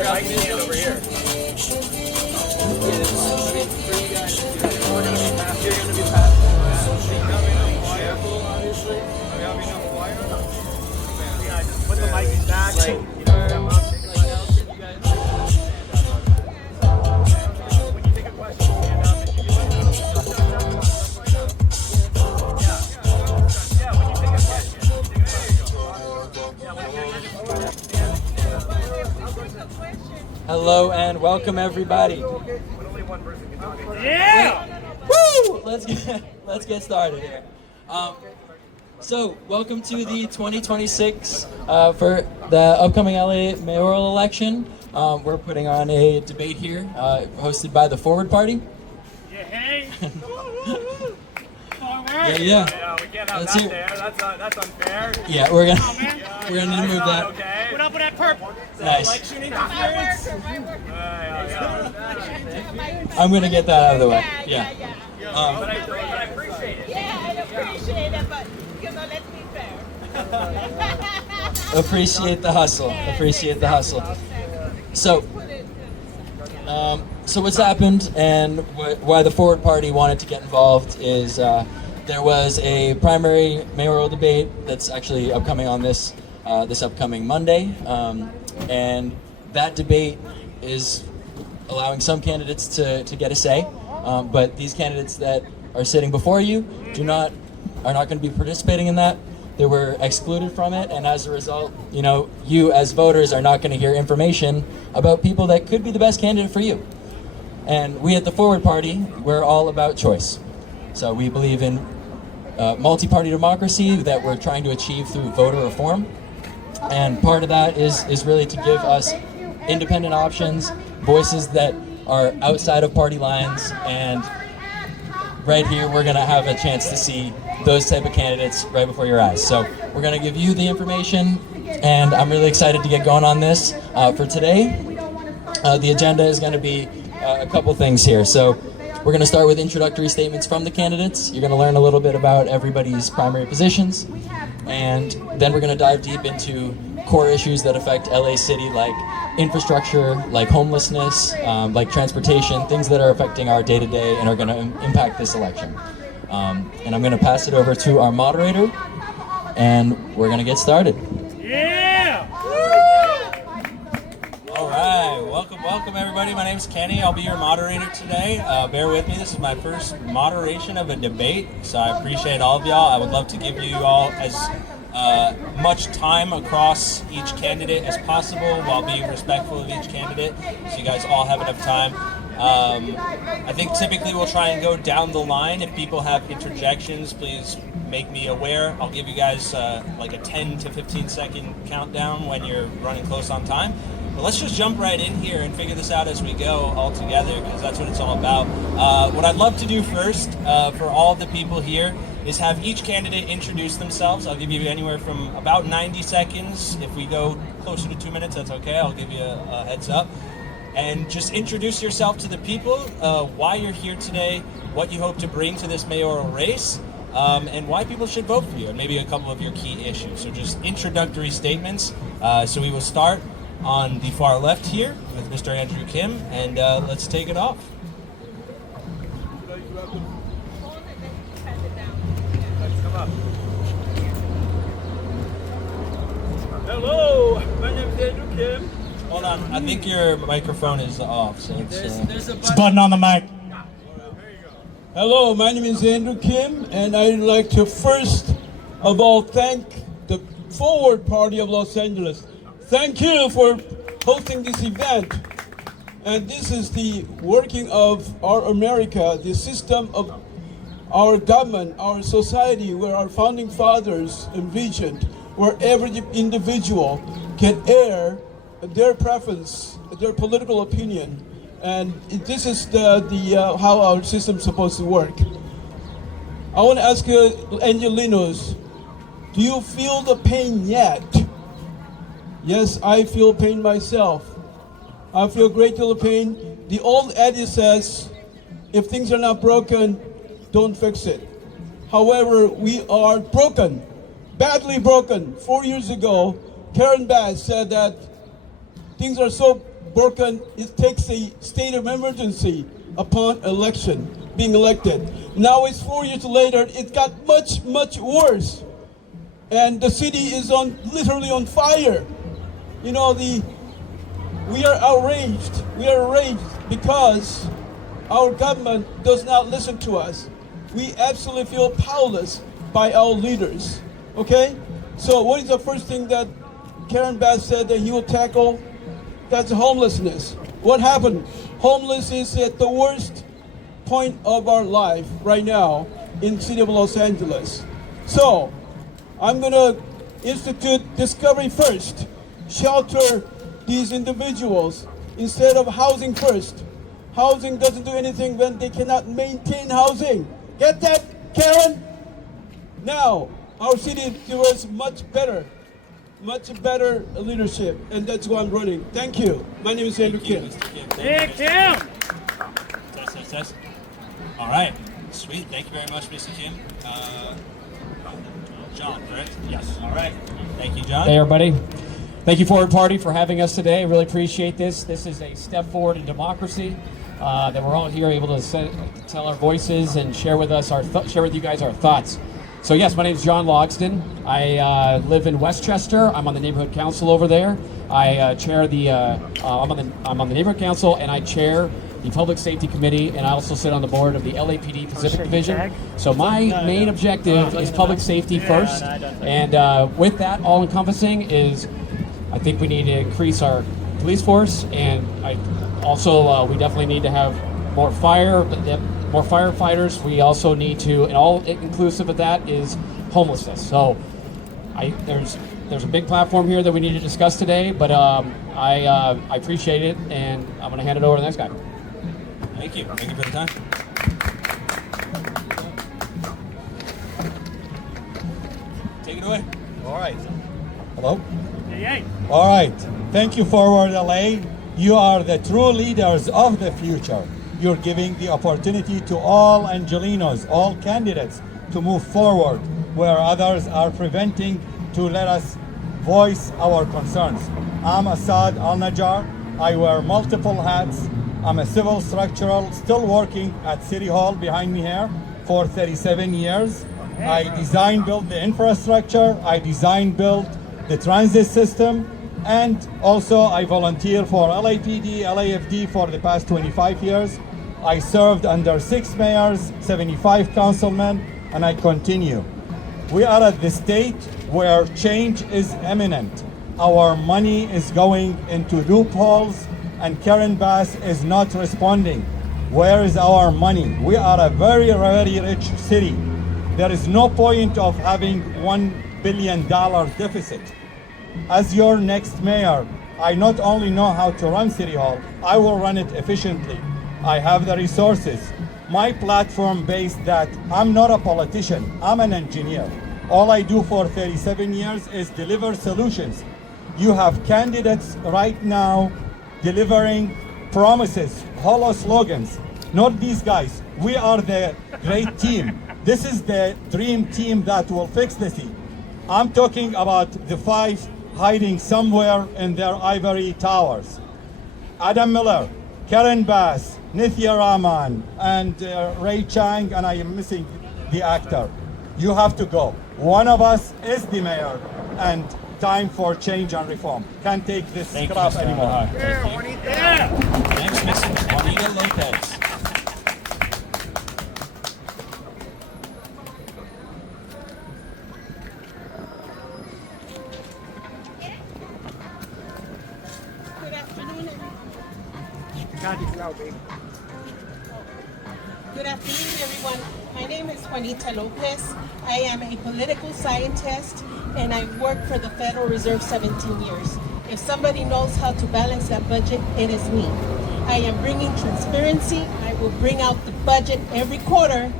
over here. Put the mic back. When you take a question, stand up and you when you take a question. Hello and welcome everybody. Yeah! Woo! Let's get started here. So welcome to the 2026 for the upcoming LA mayoral election. We're putting on a debate here, hosted by the Forward Party. Yeah, hey! Yeah. We can't have that there. That's unfair. Yeah, we're gonna remove that. Okay. What up with that purple? Nice. Election interference? I'm gonna get that out of the way. Yeah. But I appreciate it. Yeah, I appreciate it, but let's be fair. Appreciate the hustle. Appreciate the hustle. So what's happened and why the Forward Party wanted to get involved is there was a primary mayoral debate that's actually upcoming on this upcoming Monday, and that debate is allowing some candidates to get a say, but these candidates that are sitting before you are not going to be participating in that. They were excluded from it, and as a result, you as voters are not going to hear information about people that could be the best candidate for you. And we at the Forward Party, we're all about choice. So we believe in multi-party democracy that we're trying to achieve through voter reform. And part of that is really to give us independent options, voices that are outside of party lines, and right here we're gonna have a chance to see those type of candidates right before your eyes. So we're gonna give you the information, and I'm really excited to get going on this. For today, the agenda is gonna be a couple things here. So we're going to start with introductory statements from the candidates. You're going to learn a little bit about everybody's primary positions, and then we're going to dive deep into core issues that affect LA City, like infrastructure, like homelessness, like transportation, things that are affecting our day-to-day and are going to impact this election. And I'm going to pass it over to our moderator, and we're going to get started. Yeah! All right, welcome everybody. My name is Kenny. I'll be your moderator today. Bear with me. This is my first moderation of a debate, so I appreciate all of y'all. I would love to give you all as much time across each candidate as possible while being respectful of each candidate, so you guys all have enough time. I think typically we'll try and go down the line. If people have interjections, please make me aware. I'll give you guys like a 10 to 15 second countdown when you're running close on time. But let's just jump right in here and figure this out as we go all together, because that's what it's all about. What I'd love to do first for all the people here is have each candidate introduce themselves. I'll give you anywhere from about 90 seconds. If we go closer to 2 minutes, that's okay. I'll give you a heads up. And just introduce yourself to the people, why you're here today, what you hope to bring to this mayoral race, and why people should vote for you, and maybe a couple of your key issues. So just introductory statements. So we will start on the far left here with Mr. Andrew Kim, and let's take it off. Hello, my name is Andrew Kim. Hold on, I think your microphone is off, so There's a Button on the mic. Hello, my name is Andrew Kim, and I'd like to first of all thank the Forward Party of Los Angeles. Thank you for hosting this event. And this is the working of our America, the system of our government, our society, where our founding fathers envisioned, where every individual can air their preference, their political opinion. And this is how our system is supposed to work. I want to ask you, Angelinos, do you feel the pain yet? Yes, I feel pain myself. I feel a great deal of pain. The old adage says, if things are not broken, don't fix it. However, we are broken, badly broken. 4 years ago, Karen Bass said that things are so broken, it takes a state of emergency upon election, being elected. Now it's 4 years later, it got much, much worse. And the city is literally on fire. You know, we are outraged. We are enraged because our government does not listen to us. We absolutely feel powerless by our leaders. Okay? So what is the first thing that Karen Bass said that he will tackle? That's homelessness. What happened? Homeless is at the worst point of our life right now in the city of Los Angeles. So I'm gonna institute Discovery First, shelter these individuals instead of housing first. Housing doesn't do anything when they cannot maintain housing. Get that, Karen? Now, our city deserves much better leadership, and that's why I'm running. Thank you. My name is Andrew Kim. Mr. Kim. Hey, Kim! Test. All right. Sweet. Thank you very much, Mr. Kim. John, correct? Yes. All right. Thank you, John. Hey, everybody. Thank you, Forward Party, for having us today. I really appreciate this. This is a step forward in democracy. That we're all here able to tell our voices and share with us share with you guys our thoughts. So yes, my name is John Logston. I live in Westchester. I'm on the neighborhood council over there. I chair the I'm on the neighborhood council, and I chair the public safety committee, and I also sit on the board of the LAPD Pacific Division. So my main objective is public safety first, and with that, all encompassing is I think we need to increase our police force, and we definitely need to have more firefighters. We also need to, and all inclusive of that is homelessness. So there's a big platform here that we need to discuss today, but I appreciate it, and I'm going to hand it over to the next guy. Thank you. Thank you for the time. Take it away. All right. Hello? Hey. All right. Thank you, Forward LA. You are the true leaders of the future. You're giving the opportunity to all Angelinos, all candidates, to move forward where others are preventing to let us voice our concerns. I'm Assad Al-Najjar. I wear multiple hats. I'm a civil structural, still working at City Hall behind me here for 37 years. I design, build the infrastructure. I design, build the transit system. And also I volunteer for LAPD, LAFD for the past 25 years. I served under 6 mayors, 75 councilmen, and I continue. We are at the state where change is imminent. Our money is going into loopholes, and Karen Bass is not responding. Where is our money? We are a very, very rich city. There is no point of having $1 billion deficit. As your next mayor, I not only know how to run City Hall, I will run it efficiently. I have the resources. My platform based that I'm not a politician, I'm an engineer. All I do for 37 years is deliver solutions. You have candidates right now delivering promises, hollow slogans. Not these guys. We are the great team. This is the dream team that will fix the city. I'm talking about the 5 hiding somewhere in their ivory towers. Adam Miller, Karen Bass, Nithya Rahman, and Ray Chang, and I am missing the actor. You have to go. One of us is the mayor, and time for change and reform. Can't take this crap anymore. Thanks, Mr. Juanita Lopez. Good afternoon, Good afternoon, everyone. My name is Juanita Lopez. I am a political scientist, and I've worked for the Federal Reserve 17 years. If somebody knows how to balance that budget, it is me. I am bringing transparency. I will bring out the budget every quarter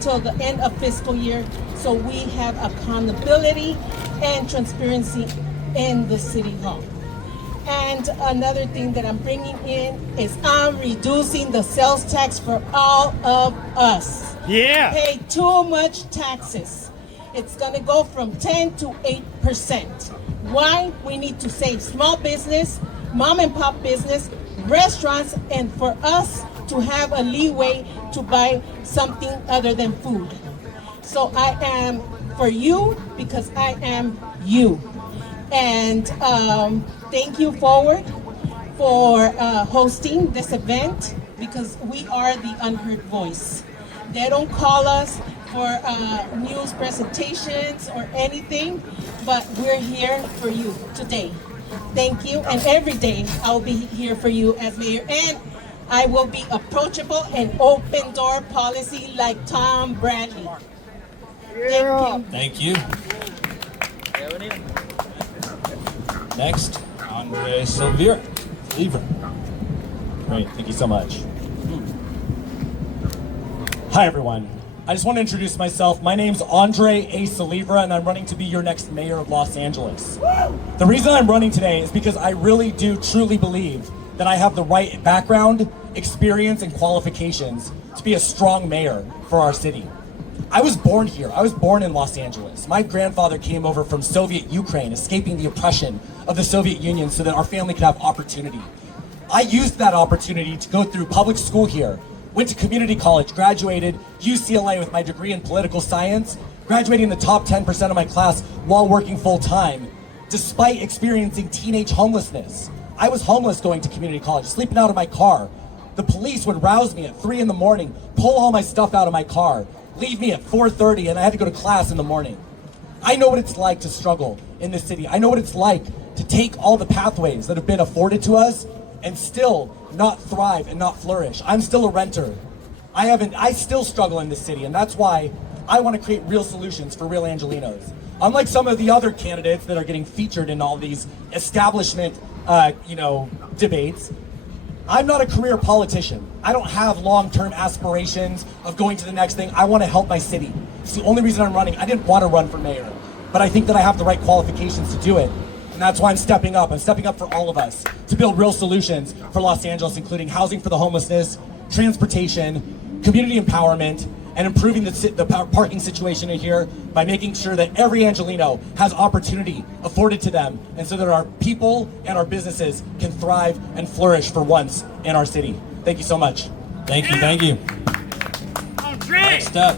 till the end of fiscal year, so we have accountability and transparency in the City Hall. And another thing that I'm bringing in is I'm reducing the sales tax for all of us. Yeah. Pay too much taxes. It's gonna go from 10 to 8%. Why? We need to save small business, mom and pop business, restaurants, and for us to have a leeway to buy something other than food. So I am for you because I am you. And thank you, Forward, for hosting this event because we are the unheard voice. They don't call us for news presentations or anything, but we're here for you today. Thank you, and every day I'll be here for you as mayor, and I will be approachable and open door policy like Tom Bradley. Thank you. Thank you. Next, Andre Silvera. Great, thank you so much. Hi everyone. I just want to introduce myself. My name's Andre A. Salivra, and I'm running to be your next mayor of Los Angeles. The reason I'm running today is because I really do truly believe that I have the right background, experience, and qualifications to be a strong mayor for our city. I was born here. I was born in Los Angeles. My grandfather came over from Soviet Ukraine, escaping the oppression of the Soviet Union so that our family could have opportunity. I used that opportunity to go through public school here, went to community college, graduated UCLA with my degree in political science, graduating in the top 10% of my class while working full time, despite experiencing teenage homelessness. I was homeless going to community college, sleeping out of my car. The police would rouse me at 3 in the morning, pull all my stuff out of my car, leave me at 4:30, and I had to go to class in the morning. I know what it's like to struggle in this city. I know what it's like to take all the pathways that have been afforded to us and still not thrive and not flourish. I'm still a renter. I still struggle in this city, and that's why I want to create real solutions for real Angelinos. Unlike some of the other candidates that are getting featured in all these establishment, debates, I'm not a career politician. I don't have long-term aspirations of going to the next thing. I want to help my city. It's the only reason I'm running. I didn't want to run for mayor, but I think that I have the right qualifications to do it. And that's why I'm stepping up. I'm stepping up for all of us to build real solutions for Los Angeles, including housing for the homelessness, transportation, community empowerment, and improving the parking situation in here by making sure that every Angelino has opportunity afforded to them, and so that our people and our businesses can thrive and flourish for once in our city. Thank you so much. Thank you, thank you. Next up,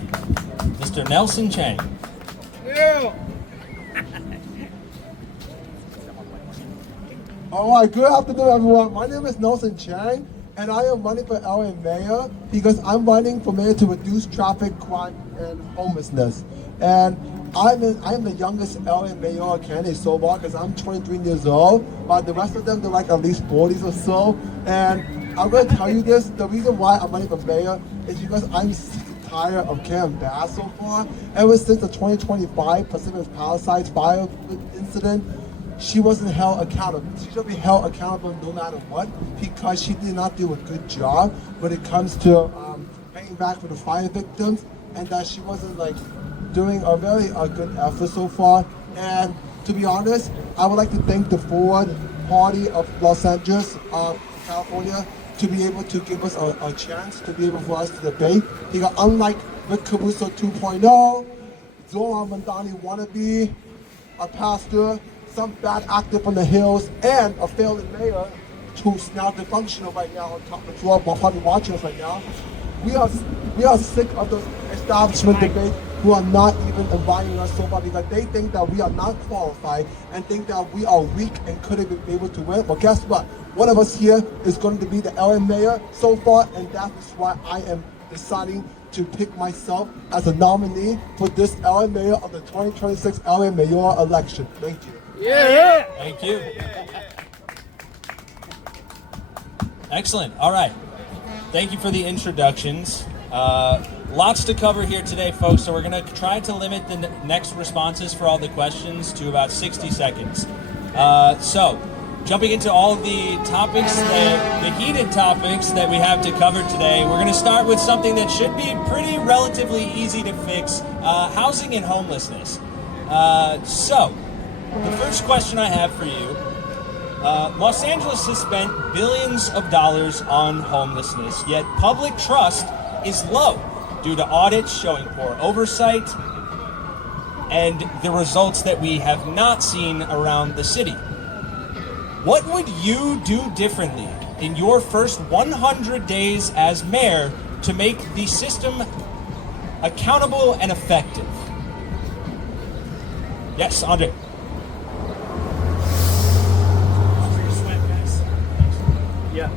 Mr. Nelson Chang. All right, good afternoon, everyone. My name is Nelson Chang, and I am running for LA mayor because I'm running for mayor to reduce traffic, crime, and homelessness. And I am the youngest LA mayor candidate so far because I'm 23 years old, but the rest of them, they're like at least 40s or so. And I'm going to tell you this, the reason why I'm running for mayor is because I'm sick and tired of Karen Bass so far. Ever since the 2025 Pacific Palisades fire incident, she wasn't held accountable. She should be held accountable no matter what because she did not do a good job when it comes to paying back for the fire victims, and that she wasn't doing a very good effort so far. And to be honest, I would like to thank the Forward Party of Los Angeles, California, to be able to give us a chance to be able for us to debate. Because unlike Rick Caruso 2.0, Zoran Mandani wannabe, a pastor, some bad actor from the hills, and a failing mayor who's now dysfunctional right now on top of the floor, probably watching us right now. We are sick of those establishment debates who are not even inviting us so far because they think that we are not qualified and think that we are weak and couldn't be able to win. But guess what? One of us here is going to be the LA mayor so far, and that's why I am deciding to pick myself as a nominee for this LA mayor of the 2026 LA mayoral election. Thank you. Yeah. Thank you. Excellent. All right. Thank you for the introductions. Lots to cover here today, folks, so we're going to try to limit the next responses for all the questions to about 60 seconds. So, jumping into all the topics, the heated topics that we have to cover today, we're going to start with something that should be pretty relatively easy to fix, housing and homelessness. So, the first question I have for you, Los Angeles has spent billions of dollars on homelessness, yet public trust is low due to audits showing poor oversight and the results that we have not seen around the city. What would you do differently in your first 100 days as mayor to make the system accountable and effective? Yes, Andre. Yeah.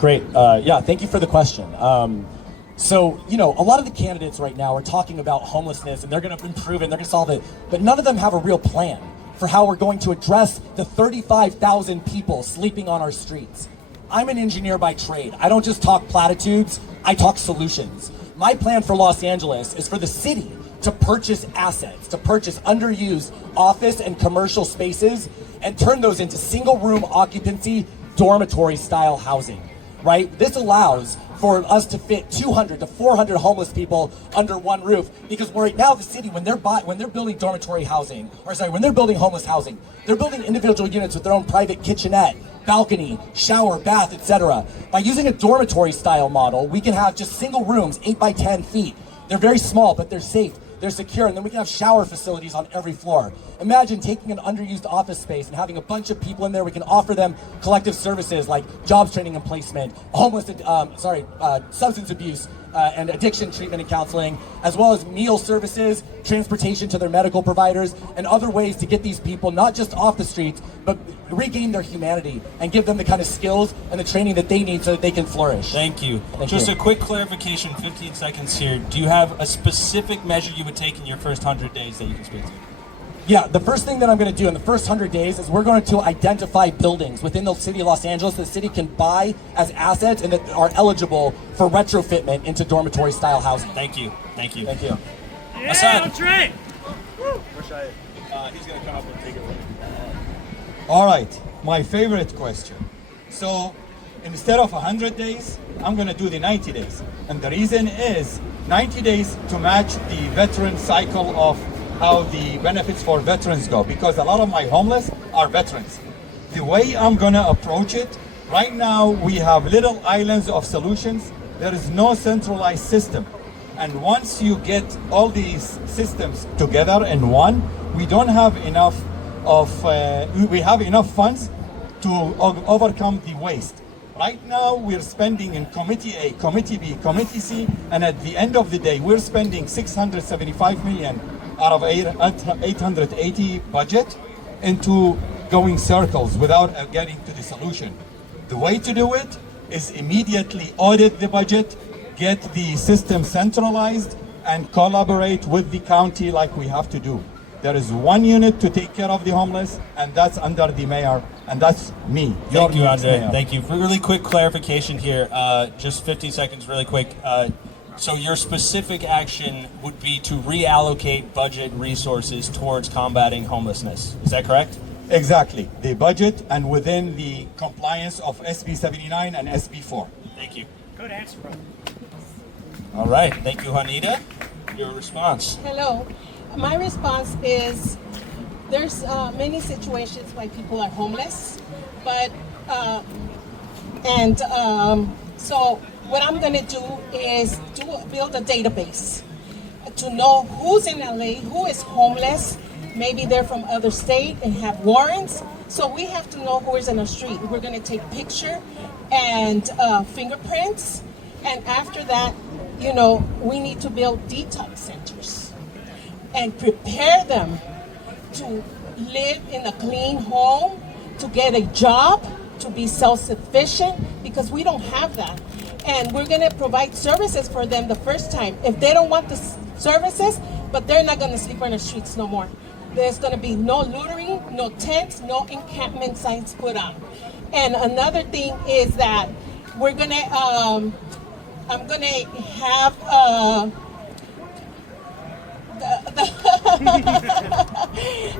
Great. Yeah, thank you for the question. So, you know, a lot of the candidates right now are talking about homelessness and they're going to improve it and they're going to solve it, but none of them have a real plan for how we're going to address the 35,000 people sleeping on our streets. I'm an engineer by trade. I don't just talk platitudes, I talk solutions. My plan for Los Angeles is for the city to purchase assets, to purchase underused office and commercial spaces and turn those into single room occupancy, dormitory style housing, right? This allows for us to fit 200 to 400 homeless people under one roof, because right now the city, when they're building dormitory housing, when they're building homeless housing, they're building individual units with their own private kitchenette, balcony, shower, bath, etc. By using a dormitory style model, we can have just single rooms, 8 by 10 feet. They're very small, but they're safe, they're secure, and then we can have shower facilities on every floor. Imagine taking an underused office space and having a bunch of people in there. We can offer them collective services like jobs training and placement, substance abuse and addiction treatment and counseling, as well as meal services, transportation to their medical providers, and other ways to get these people not just off the streets, but regain their humanity and give them the kind of skills and the training that they need so that they can flourish. Thank you. Just a quick clarification, 15 seconds here. Do you have a specific measure you would take in your first 100 days that you can speak to? Yeah, the first thing that I'm going to do in the first 100 days is we're going to identify buildings within the city of Los Angeles that the city can buy as assets and that are eligible for retrofitment into dormitory style housing. Thank you. Thank you. Thank you. Yeah, that's right. He's going to come up and take it. All right, my favorite question. So instead of 100 days, I'm gonna do the 90 days. And the reason is 90 days to match the veteran cycle of how the benefits for veterans go, because a lot of my homeless are veterans. The way I'm gonna approach it, right now we have little islands of solutions. There is no centralized system. And once you get all these systems together in one, we don't have enough we have enough funds to overcome the waste. Right now we're spending in Committee A, Committee B, Committee C, and at the end of the day we're spending 675 million out of 880 budget into going circles without getting to the solution. The way to do it is immediately audit the budget, get the system centralized, and collaborate with the county like we have to do. There is one unit to take care of the homeless, and that's under the mayor, and that's me. Thank you, Andre. Thank you. For really quick clarification here, just 15 seconds really quick. So your specific action would be to reallocate budget resources towards combating homelessness. Is that correct? Exactly. The budget and within the compliance of SB 79 and SB 4. Thank you. Good answer, bro. All right. Thank you, Juanita. Your response. Hello. My response is there's many situations why people are homeless, but so what I'm going to do is build a database to know who's in LA, who is homeless. Maybe they're from other state and have warrants. So we have to know who is in the street. We're going to take picture and fingerprints, and after that, you know, we need to build detox centers and prepare them to live in a clean home, to get a job, to be self-sufficient, because we don't have that. And we're gonna provide services for them the first time. If they don't want the services, but they're not gonna sleep on the streets no more. There's gonna be no loitering, no tents, no encampment signs put on. And another thing is that we're gonna, I'm gonna have,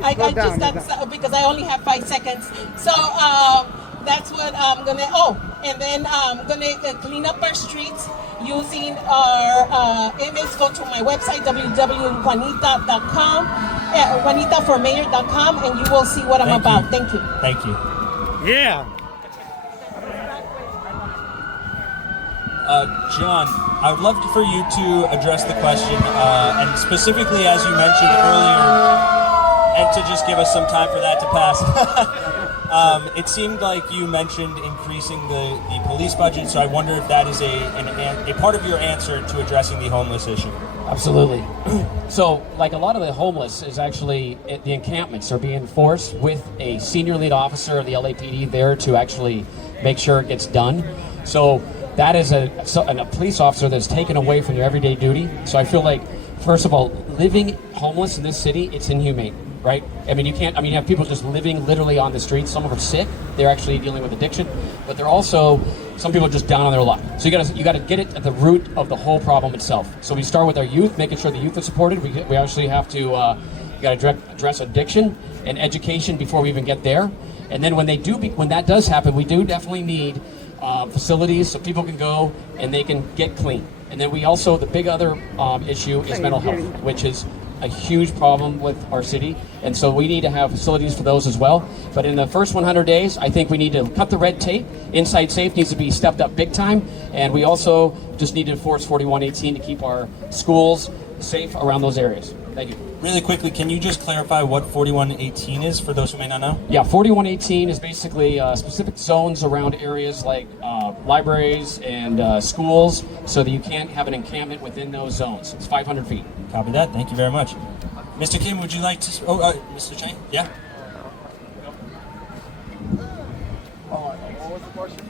I just got because I only have 5 seconds. So that's what I'm gonna. And then I'm gonna clean up our streets using our inmates. Go to my website www.juanita.com, juanitaformayor.com, and you will see what I'm about. Thank you. Thank you. Yeah. John, I would love for you to address the question, and specifically, as you mentioned earlier, and to just give us some time for that to pass. It seemed like you mentioned increasing the police budget, so I wonder if that is a part of your answer to addressing the homeless issue. Absolutely. So, like a lot of the homeless is actually, the encampments are being enforced with a senior lead officer of the LAPD there to actually make sure it gets done. So that is a police officer that's taken away from their everyday duty. So I feel like, first of all, living homeless in this city, it's inhumane, right? I mean, you have people just living literally on the streets. Some of them are sick. They're actually dealing with addiction, but they're also, some people are just down on their luck. So you got to get it at the root of the whole problem itself. So we start with our youth, making sure the youth are supported. We actually have to, you got to address addiction and education before we even get there. And then when that does happen, we do definitely need facilities so people can go and they can get clean. And then we also, the big other issue is mental health, which is a huge problem with our city. And so we need to have facilities for those as well. But in the first 100 days, I think we need to cut the red tape. Inside Safe needs to be stepped up big time. And we also just need to enforce 4118 to keep our schools safe around those areas. Thank you. Really quickly, can you just clarify what 4118 is for those who may not know? Yeah, 4118 is basically specific zones around areas like libraries and schools, so that you can't have an encampment within those zones. It's 500 feet. Copy that. Thank you very much. Mr. Kim, would you like to... Mr. Chang? Yeah? What was the question?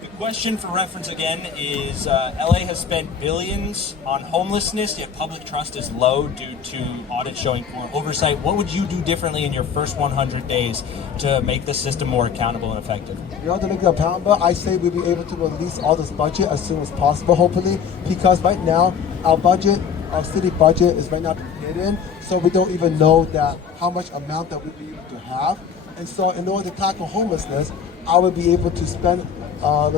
The question for reference again is LA has spent billions on homelessness, yet public trust is low due to audits showing poor oversight. What would you do differently in your first 100 days to make the system more accountable and effective? You know, to make it accountable, I say we'll be able to release all this budget as soon as possible, hopefully, because right now our city budget is right now hidden, so we don't even know that how much amount that we'll be able to have. And so in order to tackle homelessness, I would be able to spend about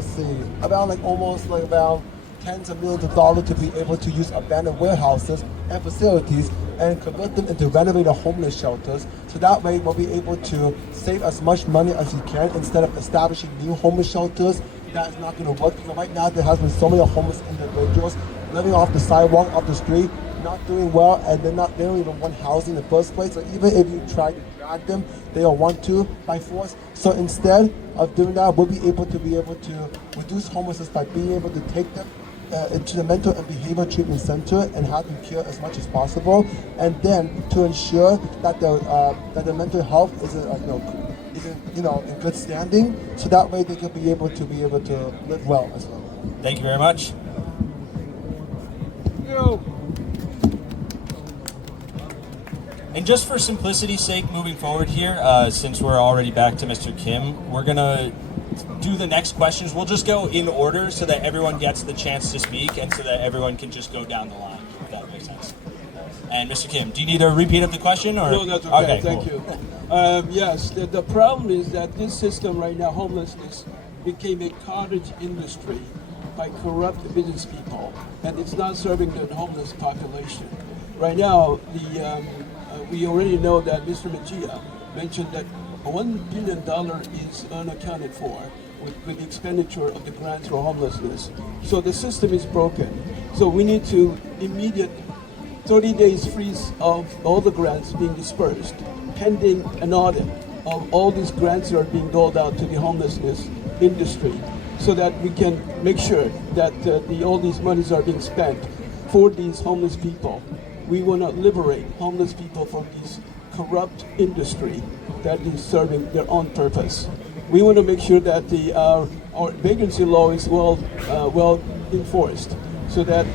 tens of millions of dollars to be able to use abandoned warehouses and facilities and convert them into renovated homeless shelters. So that way we'll be able to save as much money as we can instead of establishing new homeless shelters. That is not going to work, because right now there has been so many homeless individuals living off the sidewalk, off the street, not doing well, and they don't even want housing in the first place. So even if you try to drag them, they don't want to by force. So instead of doing that, we'll be able to reduce homelessness by being able to take them into the mental and behavioral treatment center and have them cured as much as possible, and then to ensure that their mental health is in good standing, so that way they can be able to live well as well. Thank you very much. And just for simplicity's sake, moving forward here, since we're already back to Mr. Kim, we're gonna do the next questions. We'll just go in order so that everyone gets the chance to speak and so that everyone can just go down the line, if that makes sense. And Mr. Kim, do you need a repeat of the question? Or? No, that's okay. Thank cool. you. Yes, the problem is that this system right now, homelessness, became a cottage industry by corrupt business people, and it's not serving the homeless population. Right now, we already know that Mr. Mejia mentioned that $1 billion is unaccounted for with the expenditure of the grants for homelessness. So the system is broken. So we need to immediate 30 days freeze of all the grants being dispersed, pending an audit of all these grants that are being doled out to the homelessness industry, so that we can make sure that all these monies are being spent for these homeless people. We want to liberate homeless people from this corrupt industry that is serving their own purpose. We want to make sure that our vagrancy law is well enforced, so that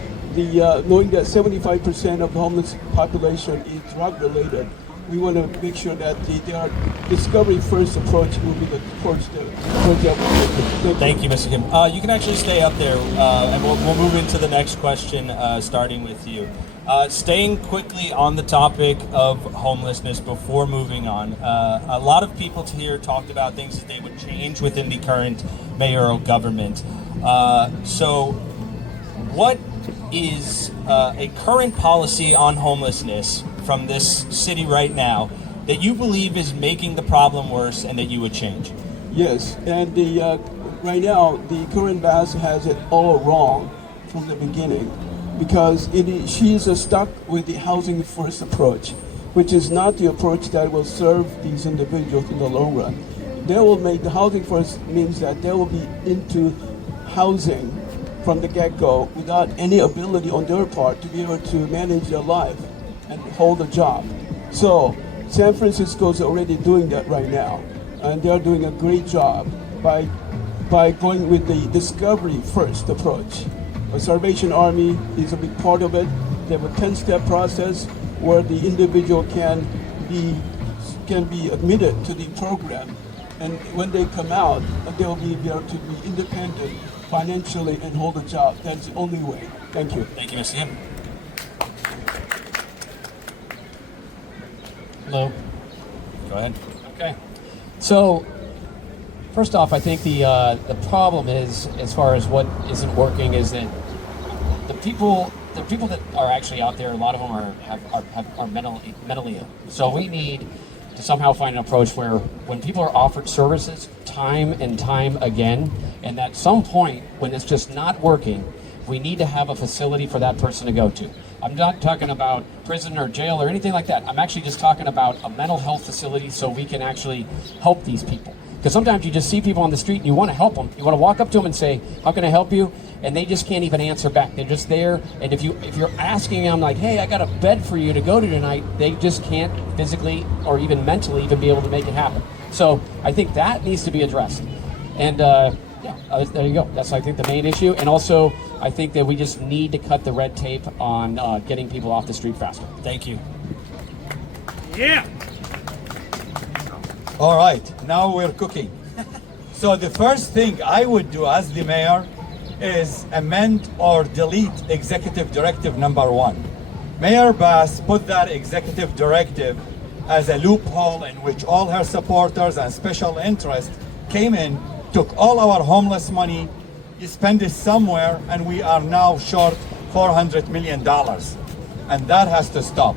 knowing that 75% of the homeless population is drug related, we want to make sure that their discovery first approach will be the approach that. Thank you, Mr. Kim. You can actually stay up there, and we'll move into the next question, starting with you. Staying quickly on the topic of homelessness before moving on, a lot of people here talked about things that they would change within the current mayoral government. So what is a current policy on homelessness from this city right now that you believe is making the problem worse and that you would change? Yes, and right now the current boss has it all wrong from the beginning, because she is stuck with the housing first approach. which is not the approach that will serve these individuals in the long run. They will make the housing first means that they will be into housing from the get-go without any ability on their part to be able to manage their life and hold a job. So San Francisco is already doing that right now, and they're doing a great job by going with the discovery first approach. A Salvation Army is a big part of it. They have a 10-step process where the individual can be admitted to the program, and when they come out, they will be able to be independent financially and hold a job. That's the only way. Thank you. Thank you, Mr. Kim. Hello. Go ahead. Okay. So, first off, I think the problem is, as far as what isn't working, is that the people that are actually out there, a lot of them are mentally ill. So we need to somehow find an approach where when people are offered services time and time again, and at some point when it's just not working, we need to have a facility for that person to go to. I'm not talking about prison or jail or anything like that. I'm actually just talking about a mental health facility so we can actually help these people. Because sometimes you just see people on the street and you want to help them. You want to walk up to them and say, "How can I help you?" And they just can't even answer back. They're just there. And if you're asking them like, "Hey, I got a bed for you to go to tonight," they just can't physically or even mentally even be able to make it happen. So I think that needs to be addressed. And there you go. That's, I think, the main issue. And also, I think that we just need to cut the red tape on getting people off the street faster. Thank you. Yeah. All right, now we're cooking. So the first thing I would do as the mayor is amend or delete Executive Directive number 1. Mayor Bass put that executive directive as a loophole in which all her supporters and special interests came in, took all our homeless money, you spend it somewhere, and we are now short $400 million. And that has to stop.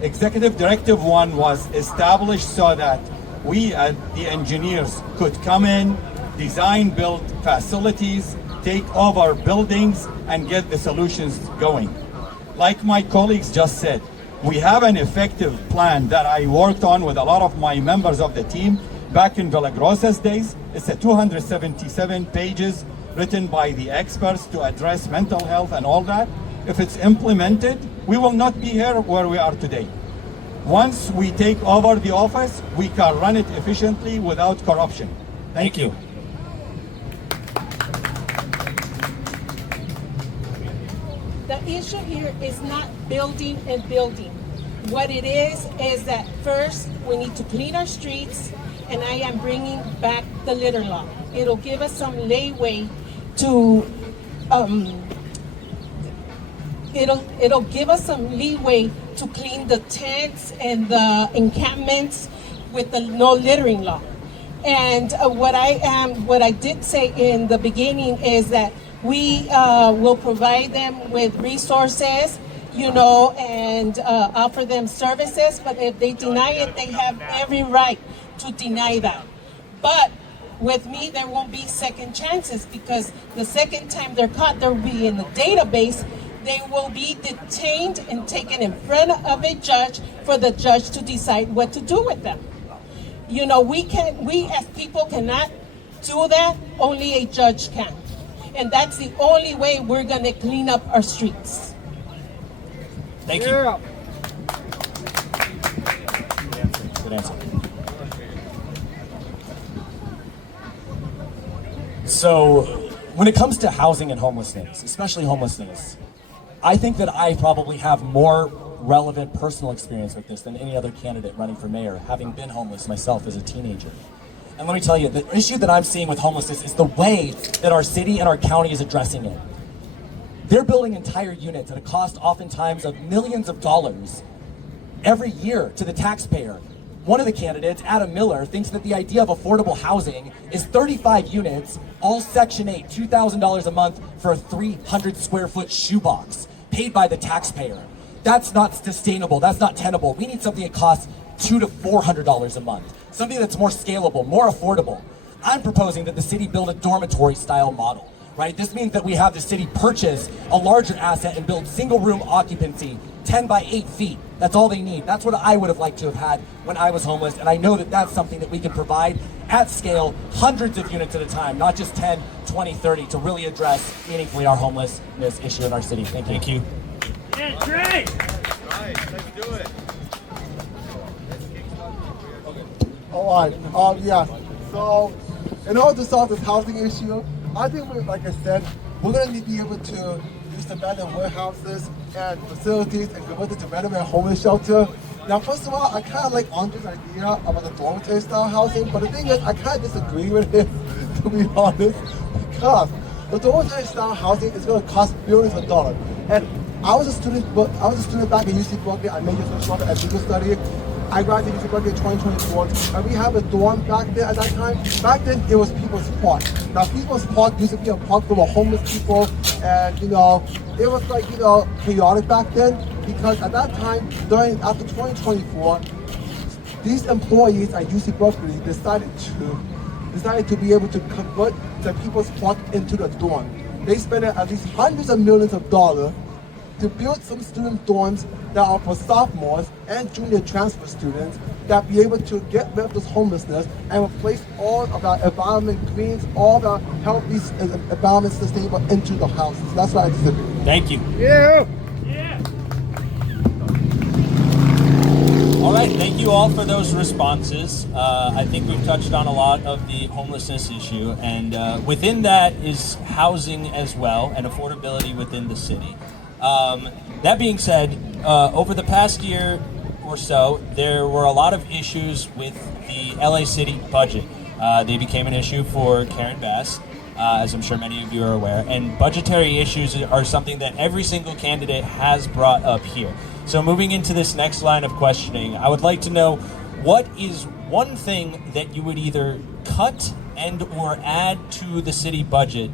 Executive Directive 1 was established so that we, the engineers, could come in, design, build facilities, take over buildings, and get the solutions going. Like my colleagues just said, we have an effective plan that I worked on with a lot of my members of the team back in Villagrosa's days. It's a 277 pages written by the experts to address mental health and all that. If it's implemented, we will not be here where we are today. Once we take over the office, we can run it efficiently without corruption. Thank you. The issue here is not building and building. What it is that first we need to clean our streets, and I am bringing back the litter law. It'll give us some leeway to, it'll give us some leeway to clean the tents and the encampments with the no littering law. And what I did say in the beginning is that we will provide them with resources, and offer them services, but if they deny it, they have every right to deny that. But with me, there won't be second chances, because the second time they're caught, they'll be in the database. They will be detained and taken in front of a judge for the judge to decide what to do with them. We as people cannot do that, only a judge can. And that's the only way we're gonna clean up our streets. Thank you. Good answer. So, when it comes to housing and homelessness, especially homelessness, I think that I probably have more relevant personal experience with this than any other candidate running for mayor, having been homeless myself as a teenager. And let me tell you, the issue that I'm seeing with homelessness is the way that our city and our county is addressing it. They're building entire units at a cost oftentimes of millions of dollars every year to the taxpayer. One of the candidates, Adam Miller, thinks that the idea of affordable housing is 35 units, all Section 8, $2,000 a month for a 300 square foot shoebox, paid by the taxpayer. That's not sustainable, that's not tenable. We need something that costs $200 to $400 a month, something that's more scalable, more affordable. I'm proposing that the city build a dormitory style model, right? This means that we have the city purchase a larger asset and build single room occupancy, 10 by 8 feet. That's all they need. That's what I would have liked to have had when I was homeless, and I know that that's something that we can provide at scale, hundreds of units at a time, not just 10, 20, 30, to really address meaningfully our homelessness issue in our city. Thank you. Thank you. Yeah, great. Right, let's do it. All right. Yeah. So, in order to solve this housing issue, I think, like I said, we're going to need to be able to use the abandoned warehouses and facilities and convert it to renovate a homeless shelter. Now, first of all, I kind of like Andre's idea about the dormitory style housing, but the thing is, I kind of disagree with it, to be honest, because the dormitory style housing is going to cost billions of dollars. And I was a student back at UC Berkeley. I majored in social work and legal study. I graduated UC Berkeley in 2024, and we have a dorm back then at that time. Back then, it was People's Park. Now, People's Park used to be a park full of homeless people, and it was like, chaotic back then, because at that time, after 2024, these employees at UC Berkeley decided to be able to convert the People's Park into the dorm. They spent at least hundreds of millions of dollars to build some student dorms that are for sophomores and junior transfer students that be able to get rid of this homelessness and replace all of our environment greens, all the healthy environment sustainable into the houses. That's what I disagree. Thank you. Yeah. All right, thank you all for those responses. I think we've touched on a lot of the homelessness issue, and within that is housing as well and affordability within the city. That being said, over the past year or so, there were a lot of issues with the LA City budget. They became an issue for Karen Bass, as I'm sure many of you are aware, and budgetary issues are something that every single candidate has brought up here. So moving into this next line of questioning, I would like to know, what is one thing that you would either cut and or add to the city budget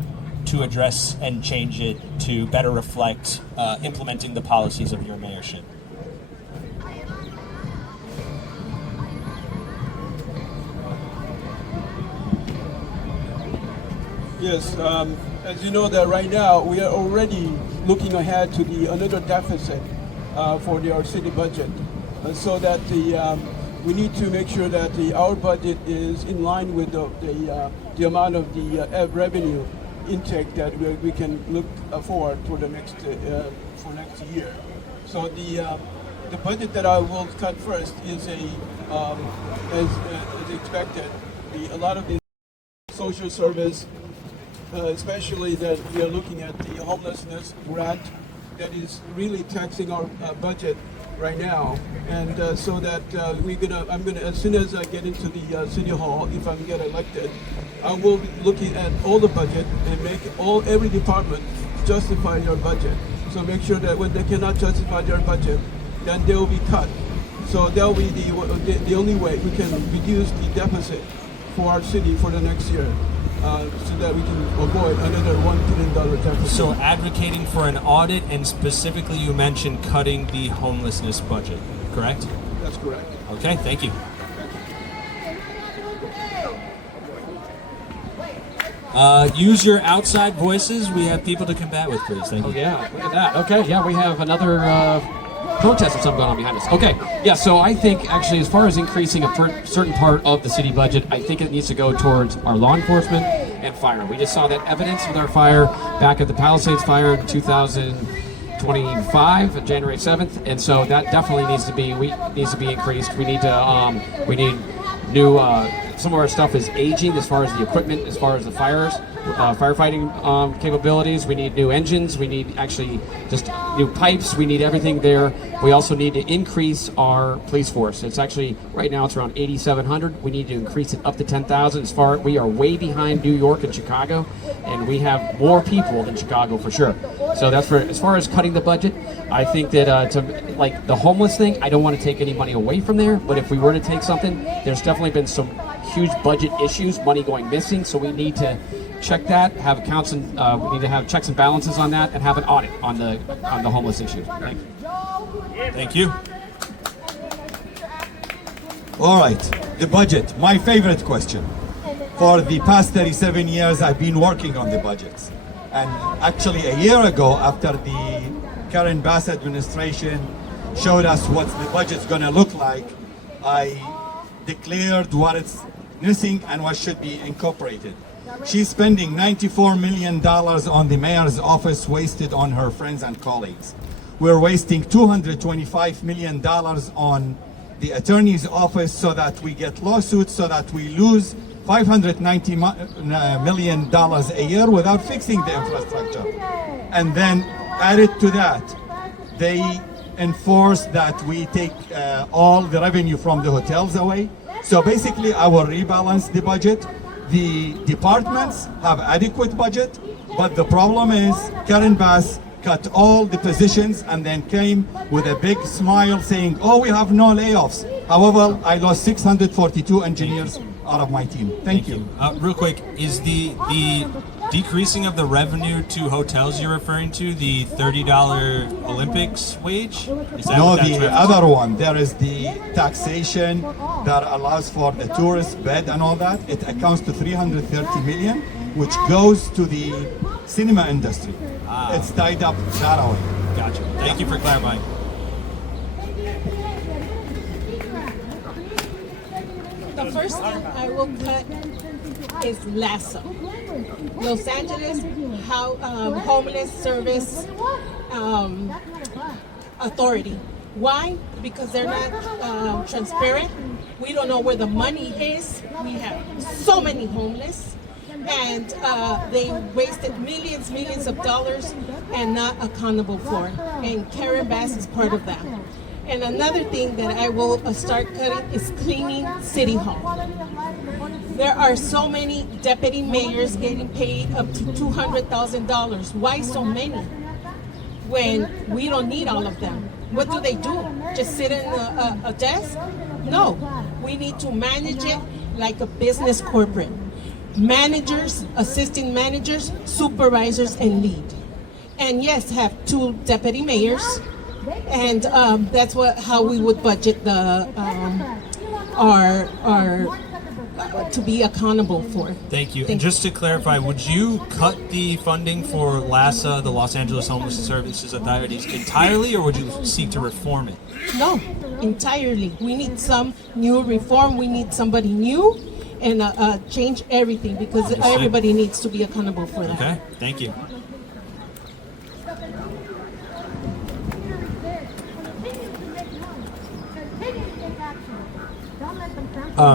to address and change it to better reflect implementing the policies of your mayorship? Yes, as you know that right now we are already looking ahead to another deficit for our city budget, so that we need to make sure that our budget is in line with the amount of the revenue intake that we can look forward for the next year. So the budget that I will cut first is as expected. A lot of the social service, especially that we are looking at the homelessness grant, that is really taxing our budget right now, and so that I'm gonna as soon as I get into the city hall, if I get elected, I will be looking at all the budget and make every department justify their budget. So make sure that when they cannot justify their budget, then they will be cut. So that will be the only way we can reduce the deficit for our city for the next year, so that we can avoid another $1 billion deficit. So advocating for an audit, and specifically you mentioned cutting the homelessness budget, correct? That's correct. Okay, thank you. Use your outside voices. We have people to combat with, please. Thank you. Oh yeah, look at that. Okay, yeah, we have another protest or something going on behind us. Okay, yeah, so I think actually as far as increasing a certain part of the city budget, I think it needs to go towards our law enforcement and fire. We just saw that evidence with our fire back at the Palisades fire in 2025, January 7th, and so that definitely needs to be increased. We need to new some of our stuff is aging as far as the equipment, as far as the firefighting capabilities. We need new engines. We need actually just new pipes. We need everything there. We also need to increase our police force. It's actually, right now it's around 8,700. We need to increase it up to 10,000. We are way behind New York and Chicago, and we have more people than Chicago for sure. So that's as far as cutting the budget, I think that like the homeless thing, I don't want to take any money away from there, but if we were to take something, there's definitely been some huge budget issues, money going missing, so we need to check that, have accounts, and we need to have checks and balances on that, and have an audit on the homeless issue. Thank you. Thank you. All right, the budget, my favorite question. For the past 37 years, I've been working on the budgets. And actually a year ago, after the Karen Bass administration showed us what the budget's gonna look like, I declared what it's missing and what should be incorporated. She's spending $94 million on the mayor's office, wasted on her friends and colleagues. We're wasting $225 million on the attorney's office so that we get lawsuits, so that we lose $590 million a year without fixing the infrastructure. And then added to that, they enforce that we take all the revenue from the hotels away. So basically I will rebalance the budget. The departments have adequate budget, but the problem is Karen Bass cut all the positions and then came with a big smile saying, oh, we have no layoffs. However, I lost 642 engineers out of my team. Thank you. Real quick, is the decreasing of the revenue to hotels you're referring to the $30 Olympics wage? Is that No, what that's the referencing? other one, there is the taxation that allows for the tourist bed and all that. It accounts to 330 million, which goes to the cinema industry. It's tied up that way. Gotcha. Thank you for clarifying. The first thing I will cut is LASA, Los Angeles Homeless Service Authority. Why? Because they're not transparent. We don't know where the money is. We have so many homeless, and they wasted millions of dollars and not accountable for it. And Karen Bass is part of that. And another thing that I will start cutting is cleaning City Hall. There are so many deputy mayors getting paid up to $200,000. Why so many? When we don't need all of them. What do? Just sit in a desk? No, we need to manage it like a business corporate. Managers, assistant managers, supervisors, and lead. And yes, have 2 deputy mayors. And that's how we would budget the our to be accountable for. Thank you. And just to clarify, would you cut the funding for LASA, the Los Angeles Homeless Services Authorities, entirely, or would you seek to reform it? No, entirely. We need some new reform. We need somebody new and change everything because Understood. everybody needs to be accountable for that. Okay, thank you.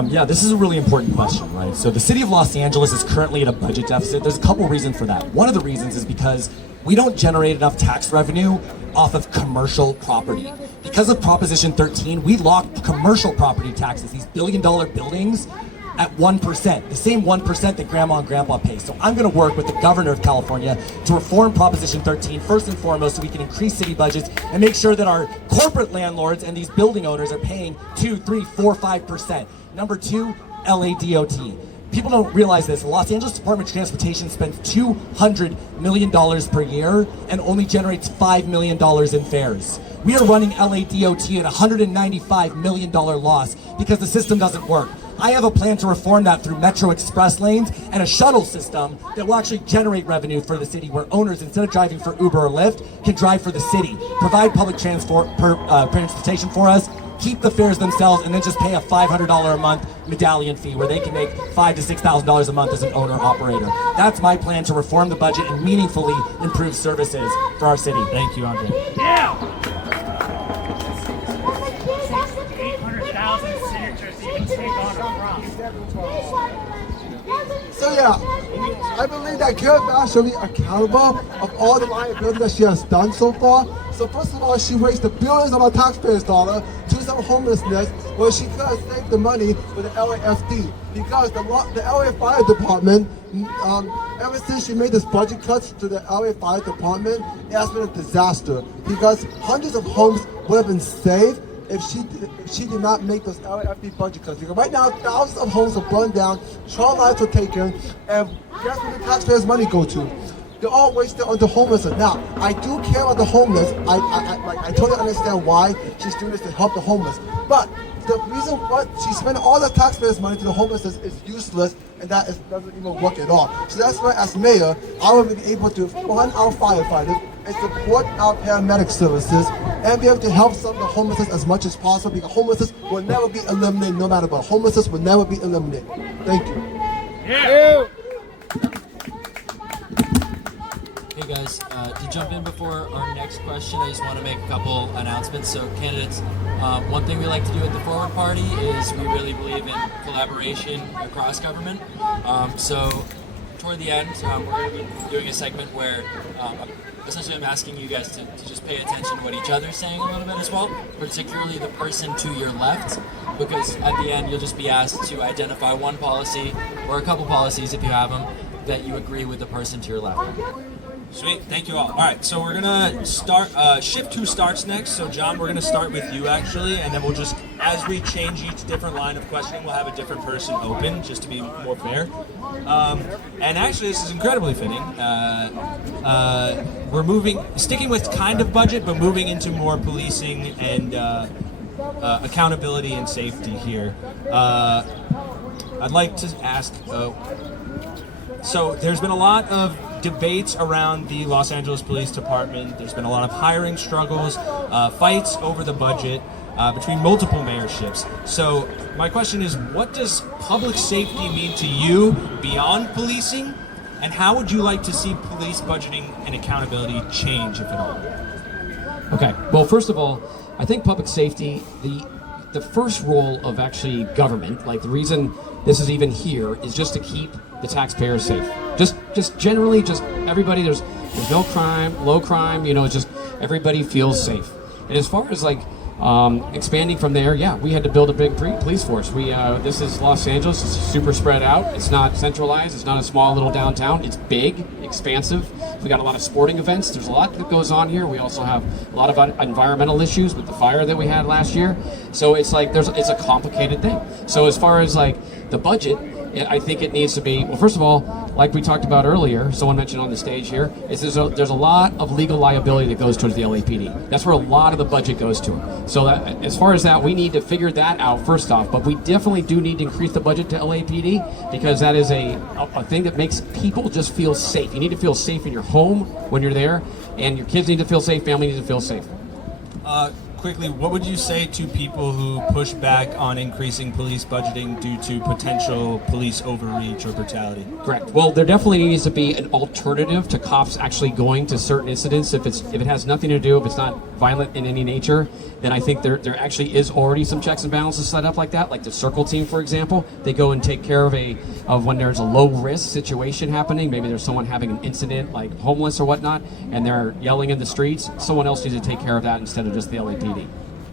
Yeah, this is a really important question, right? So the city of Los Angeles is currently at a budget deficit. There's a couple reasons for that. One of the reasons is because we don't generate enough tax revenue off of commercial property. Because of Proposition 13, we locked commercial property taxes, these billion-dollar buildings, at 1%, the same 1% that grandma and grandpa pay. So I'm gonna work with the governor of California to reform Proposition 13, first and foremost, so we can increase city budgets and make sure that our corporate landlords and these building owners are paying 2, 3, 4, 5%. Number 2, LADOT. People don't realize this. The Los Angeles Department of Transportation spends $200 million per year and only generates $5 million in fares. We are running LADOT at $195 million loss because the system doesn't work. I have a plan to reform that through Metro Express lanes and a shuttle system that will actually generate revenue for the city, where owners, instead of driving for Uber or Lyft, can drive for the city, provide public transportation for us, keep the fares themselves, and then just pay a $500 a month medallion fee where they can make $5,000 to $6,000 a month as an owner-operator. That's my plan to reform the budget and meaningfully improve services for our city. Thank you, Andre. 800,000 signatures to even take on a prompt. So yeah, I believe that Karen Bass should be accountable of all the liability that she has done so far. So first of all, she wasted billions of our taxpayers' dollars to some homelessness where she could have saved the money with the LAFD. Because the LA Fire Department, ever since she made this budget cuts to the LA Fire Department, it has been a disaster. Because hundreds of homes would have been saved if she did not make those LAFD budget cuts. Because right now, thousands of homes are burned down, child lives were taken, and guess where the taxpayers' money go to? They're all wasted on the homeless. Now, I do care about the homeless. I totally understand why she's doing this to help the homeless. But the reason what she spent all the taxpayers' money to the homelessness is useless, and that doesn't even work at all. So that's why, as mayor, I will be able to fund our firefighters and support our paramedic services, and be able to help some of the homelessness as much as possible, because homelessness will never be eliminated no matter what. Homelessness will never be eliminated. Thank you. Yeah. Hey guys, to jump in before our next question, I just want to make a couple announcements. So candidates, one thing we like to do at the Forward Party is we really believe in collaboration across government. So toward the end, we're going to be doing a segment where essentially I'm asking you guys to just pay attention to what each other's saying a little bit as well, particularly the person to your left, because at the end you'll just be asked to identify one policy or a couple policies if you have them that you agree with the person to your left. Sweet, thank you all. All right, so we're gonna start, shift who starts next. So John, we're gonna start with you actually, and then we'll just, as we change each different line of questioning, we'll have a different person open, just to be more fair. And actually, this is incredibly fitting. We're sticking with kind of budget, but moving into more policing and accountability and safety here. I'd like to ask, so there's been a lot of debates around the Los Angeles Police Department. There's been a lot of hiring struggles, fights over the budget between multiple mayorships. So my question is, what does public safety mean to you beyond policing? And how would you like to see police budgeting and accountability change, if at all? Okay, well, first of all, I think public safety, the first role of actually government, like the reason this is even here, is just to keep the taxpayers safe. Just generally, just everybody, there's no crime, low crime, just everybody feels safe. And as far as like expanding from there, yeah, we had to build a big police force. This is Los Angeles, it's super spread out, it's not centralized, it's not a small little downtown, it's big, expansive. We got a lot of sporting events, there's a lot that goes on here. We also have a lot of environmental issues with the fire that we had last year. So it's like, it's a complicated thing. So as far as like the budget, I think it needs to be, well, first of all, like we talked about earlier, someone mentioned on the stage here, is there's a lot of legal liability that goes towards the LAPD. That's where a lot of the budget goes to. So that, as far as that, we need to figure that out first off, but we definitely do need to increase the budget to LAPD, because that is a thing that makes people just feel safe. You need to feel safe in your home when you're there, and your kids need to feel safe, family needs to feel safe. Quickly, what would you say to people who push back on increasing police budgeting due to potential police overreach or brutality? Correct. Well, there definitely needs to be an alternative to cops actually going to certain incidents. If it has nothing to do, if it's not violent in any nature, then I think there actually is already some checks and balances set up like that. Like the Circle team, for example, they go and take care of when there's a low risk situation happening. Maybe there's someone having an incident like homeless or whatnot, and they're yelling in the streets. Someone else needs to take care of that instead of just the LAPD.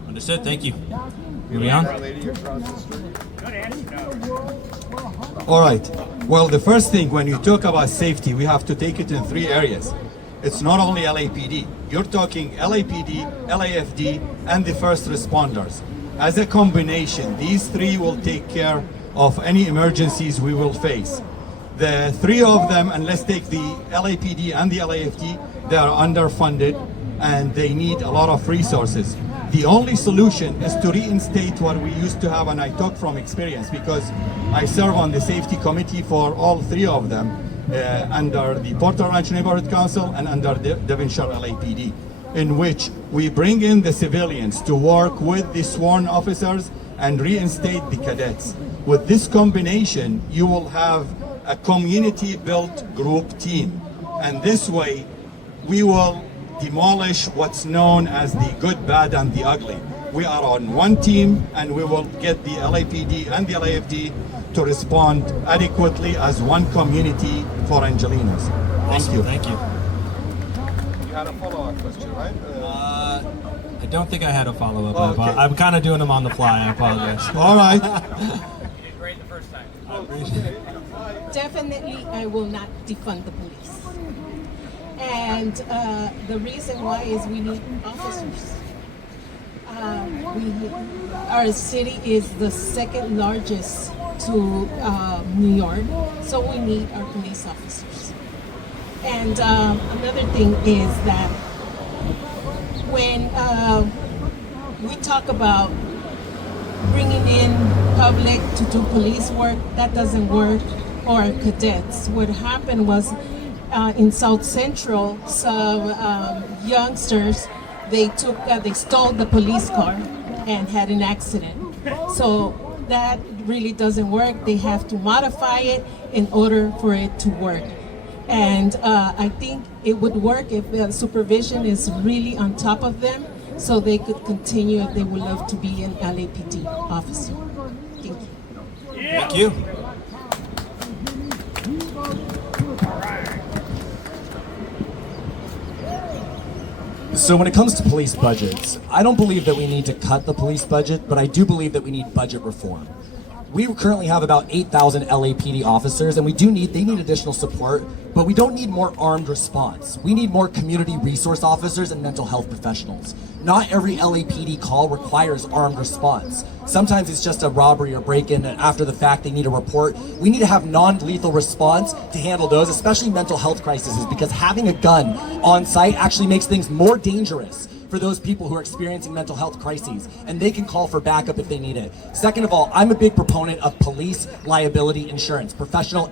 Understood. Thank you. Moving on. All right. Well, the first thing, when you talk about safety, we have to take it in 3 areas. It's not only LAPD. You're talking LAPD, LAFD, and the first responders. As a combination, these 3 will take care of any emergencies we will face. The 3 of them, and let's take the LAPD and the LAFD, they are underfunded and they need a lot of resources. The only solution is to reinstate what we used to have, and I talk from experience because I serve on the safety committee for all 3 of them, under the Porter Ranch Neighborhood Council and under the Devonshire LAPD, in which we bring in the civilians to work with the sworn officers and reinstate the cadets. With this combination, you will have a community-built group team, and this way we will demolish what's known as the good, bad, and the ugly. We are on one team, and we will get the LAPD and the LAFD to respond adequately as one community for Angelinos. Thank you. Thank you. You had a follow-up question, right? I don't think I had a follow-up. Oh, okay. I'm kind of doing them on the fly. I apologize. All right. You did great the first time. Definitely, I will not defund the police. And the reason why is we need officers. Our city is the second largest to New York, so we need our police officers. And another thing is that when we talk about bringing in public to do police work, that doesn't work, or cadets. What happened was in South Central, some youngsters, they stole the police car and had an accident. So that really doesn't work. They have to modify it in order for it to work. And I think it would work if the supervision is really on top of them, so they could continue if they would love to be an LAPD officer. Thank you. Thank you. So when it comes to police budgets, I don't believe that we need to cut the police budget, but I do believe that we need budget reform. We currently have about 8,000 LAPD officers, and they need additional support, but we don't need more armed response. We need more community resource officers and mental health professionals. Not every LAPD call requires armed response. Sometimes it's just a robbery or break-in, and after the fact they need a report. We need to have non-lethal response to handle those, especially mental health crises, because having a gun on site actually makes things more dangerous for those people who are experiencing mental health crises, and they can call for backup if they need it. Second of all, I'm a big proponent of police liability insurance, professional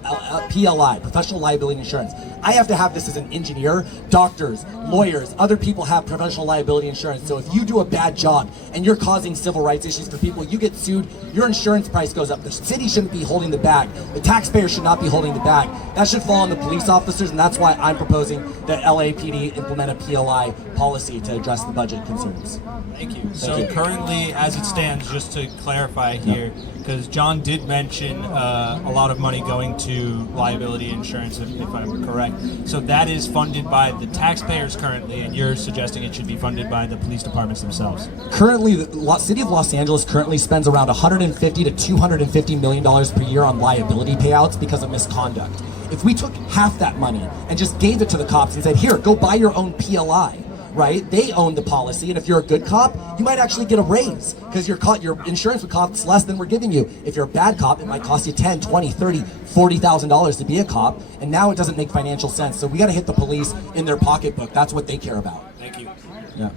PLI, professional liability insurance. I have to have this as an engineer. Doctors, lawyers, other people have professional liability insurance. So if you do a bad job and you're causing civil rights issues for people, you get sued, your insurance price goes up. The city shouldn't be holding the bag. The taxpayer should not be holding the bag. That should fall on the police officers, and that's why I'm proposing that LAPD implement a PLI policy to address the budget concerns. Thank you. So currently, as it stands, just to clarify here, because John did mention a lot of money going to liability insurance, if I'm correct. So that is funded by the taxpayers currently, and you're suggesting it should be funded by the police departments themselves. Currently, the city of Los Angeles currently spends around $150 to $250 million per year on liability payouts because of misconduct. If we took half that money and just gave it to the cops and said, here, go buy your own PLI, right? They own the policy, and if you're a good cop, you might actually get a raise because your insurance would cost less than we're giving you. If you're a bad cop, it might cost you $10, $20, $30, $40,000 to be a cop, and now it doesn't make financial sense. So we got to hit the police in their pocketbook. That's what they care about. Thank you. Yeah.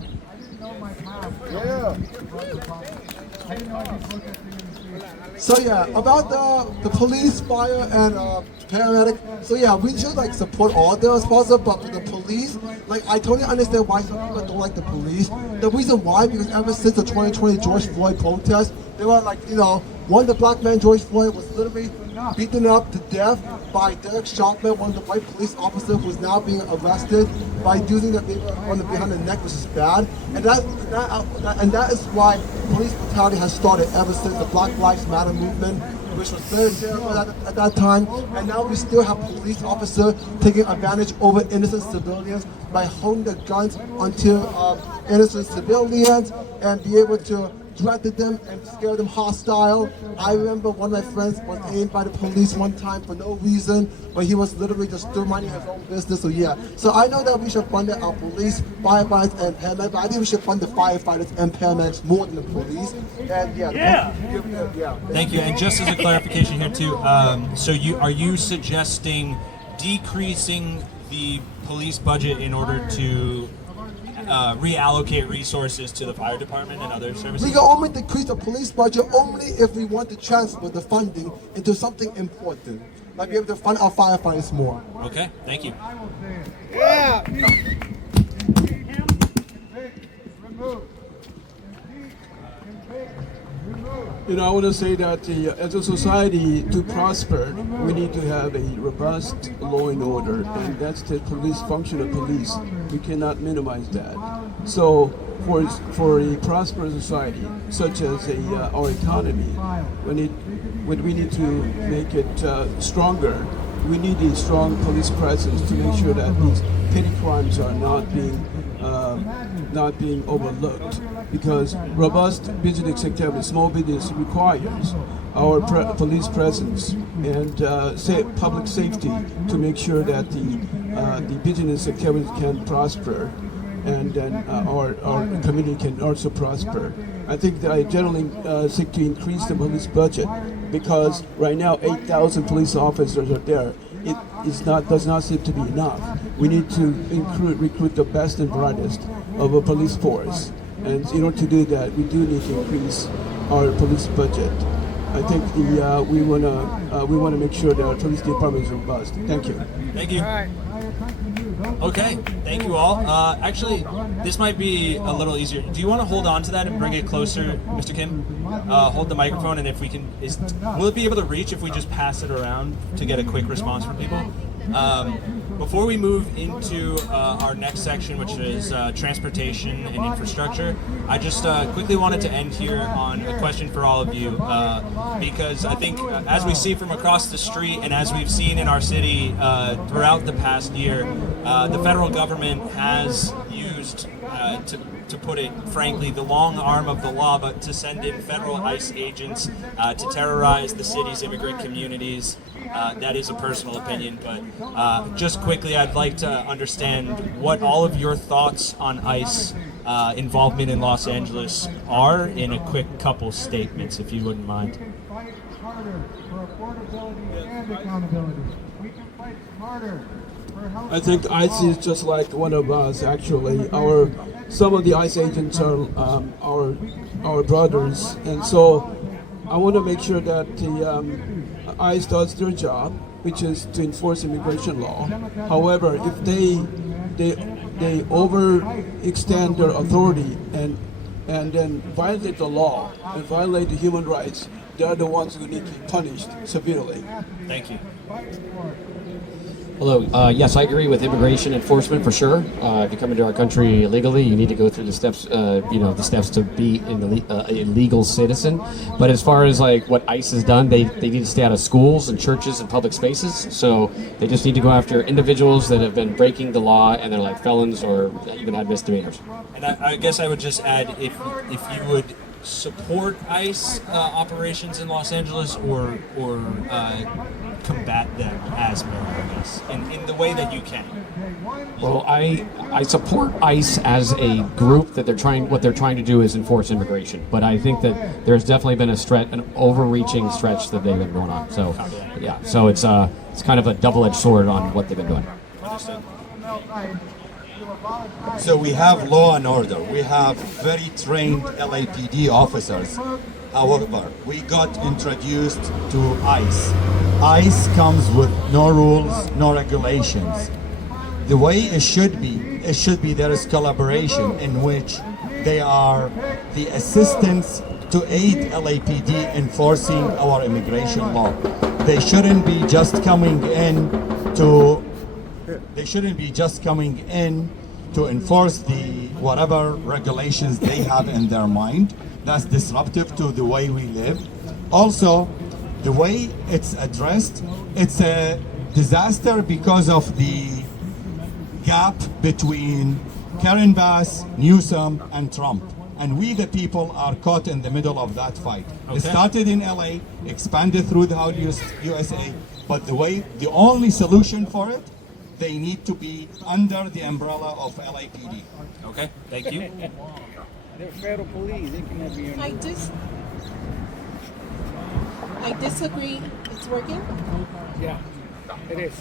So yeah, about the police, fire, and paramedic. So yeah, we should like support all of them as possible, but for the police, like I totally understand why some people don't like the police. The reason why, because ever since the 2020 George Floyd protest, they were like, the black man George Floyd was literally beaten up to death by Derek Chauvin, one of the white police officers who's now being arrested by using the paper on the behind the neck, which is bad. And that is why police brutality has started ever since the Black Lives Matter movement, which was very terrible at that time. And now we still have police officers taking advantage over innocent civilians by holding their guns onto innocent civilians and be able to threaten them and scare them hostile. I remember one of my friends was aimed by the police one time for no reason, but he was literally just still minding his own business. So yeah, so I know that we should fund our police, firefighters, and paramedics, but I think we should fund the firefighters and paramedics more than the police. And yeah. Thank you. And just as a clarification here too, so are you suggesting decreasing the police budget in order to reallocate resources to the fire department and other services? We can only decrease the police budget only if we want to transfer the funding into something important, like be able to fund our firefighters more. Okay, thank you. Yeah. I want to say that as a society to prosper, we need to have a robust law and order, and that's the police function of police. We cannot minimize that. So for a prosperous society, such as our economy, when we need to make it stronger, we need a strong police presence to make sure that these petty crimes are not being overlooked. Because robust business activity, small business requires our police presence and public safety to make sure that the business activity can prosper, and then our community can also prosper. I think that I generally seek to increase the police budget because right now 8,000 police officers are there. It does not seem to be enough. We need to recruit the best and brightest of a police force. And in order to do that, we do need to increase our police budget. I think we wanna make sure that our police department is robust. Thank you. Thank you. Okay, thank you all. Actually, this might be a little easier. Do you want to hold on to that and bring it closer, Mr. Kim? Hold the microphone, and if we can, will it be able to reach if we just pass it around to get a quick response from people? Before we move into our next section, which is transportation and infrastructure, I just quickly wanted to end here on a question for all of you, because I think as we see from across the street and as we've seen in our city throughout the past year, the federal government has used, to put it frankly, the long arm of the law, but to send in federal ICE agents to terrorize the city's immigrant communities. That is a personal opinion, but just quickly, I'd like to understand what all of your thoughts on ICE involvement in Los Angeles are in a quick couple statements, if you wouldn't mind. Fight harder for affordability and accountability. We can fight smarter for health. I think ICE is just like one of us. Actually, some of the ICE agents are our brothers, and so I want to make sure that the ICE does their job, which is to enforce immigration law. However, if they overextend their authority and then violate the law and violate the human rights, they are the ones who need to be punished severely. Thank you. Hello. Yes, I agree with immigration enforcement for sure. If you come into our country illegally, you need to go through the steps. The steps to be a legal citizen. But as far as like what ICE has done, they need to stay out of schools and churches and public spaces. So they just need to go after individuals that have been breaking the law and they're like felons or even had misdemeanors. And I guess I would just add, if you would support ICE operations in Los Angeles or combat them as mayor, I guess, in the way that you can. Well, I support ICE as a group that what they're trying to do is enforce immigration, but I think that there's definitely been an overreaching stretch that they've been going on. So yeah, so it's kind of a double-edged sword on what they've been doing. Understood. So we have law and order. We have very trained LAPD officers. However, we got introduced to ICE. ICE comes with no rules, no regulations. The way it should be there is collaboration in which they are the assistants to aid LAPD enforcing our immigration law. They shouldn't be just coming in to enforce the whatever regulations they have in their mind. That's disruptive to the way we live. Also, the way it's addressed, it's a disaster because of the gap between Karen Bass, Newsom, and Trump. And we, the people, are caught in the middle of that fight. Okay. It started in LA, expanded through the whole USA, but the only solution for it, they need to be under the umbrella of LAPD. Okay, thank you. They're federal police. They cannot be I disagree. It's working? Yeah, it is.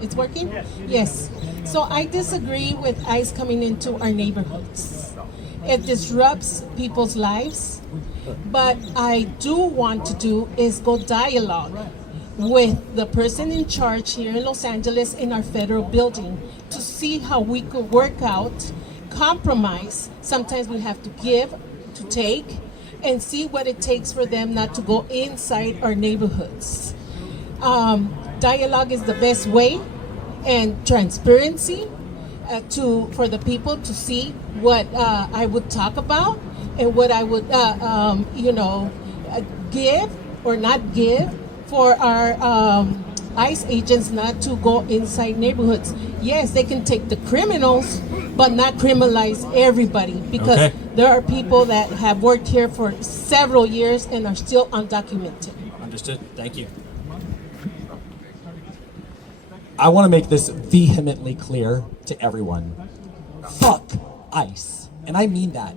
It's working? Yes. So I disagree with ICE coming into our neighborhoods. It disrupts people's lives. But I do want to do is go dialogue with the person in charge here in Los Angeles in our federal building to see how we could work out, compromise. Sometimes we have to give, to take, and see what it takes for them not to go inside our neighborhoods. Dialogue is the best way, and transparency for the people to see what I would talk about and what I would, give or not give for our ICE agents not to go inside neighborhoods. Yes, they can take the criminals, but not criminalize everybody, because there are people that have worked here for several years and are still undocumented. Understood. Thank you. I want to make this vehemently clear to everyone. Fuck ICE. And I mean that.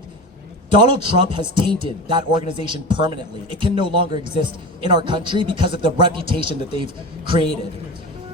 Donald Trump has tainted that organization permanently. It can no longer exist in our country because of the reputation that they've created.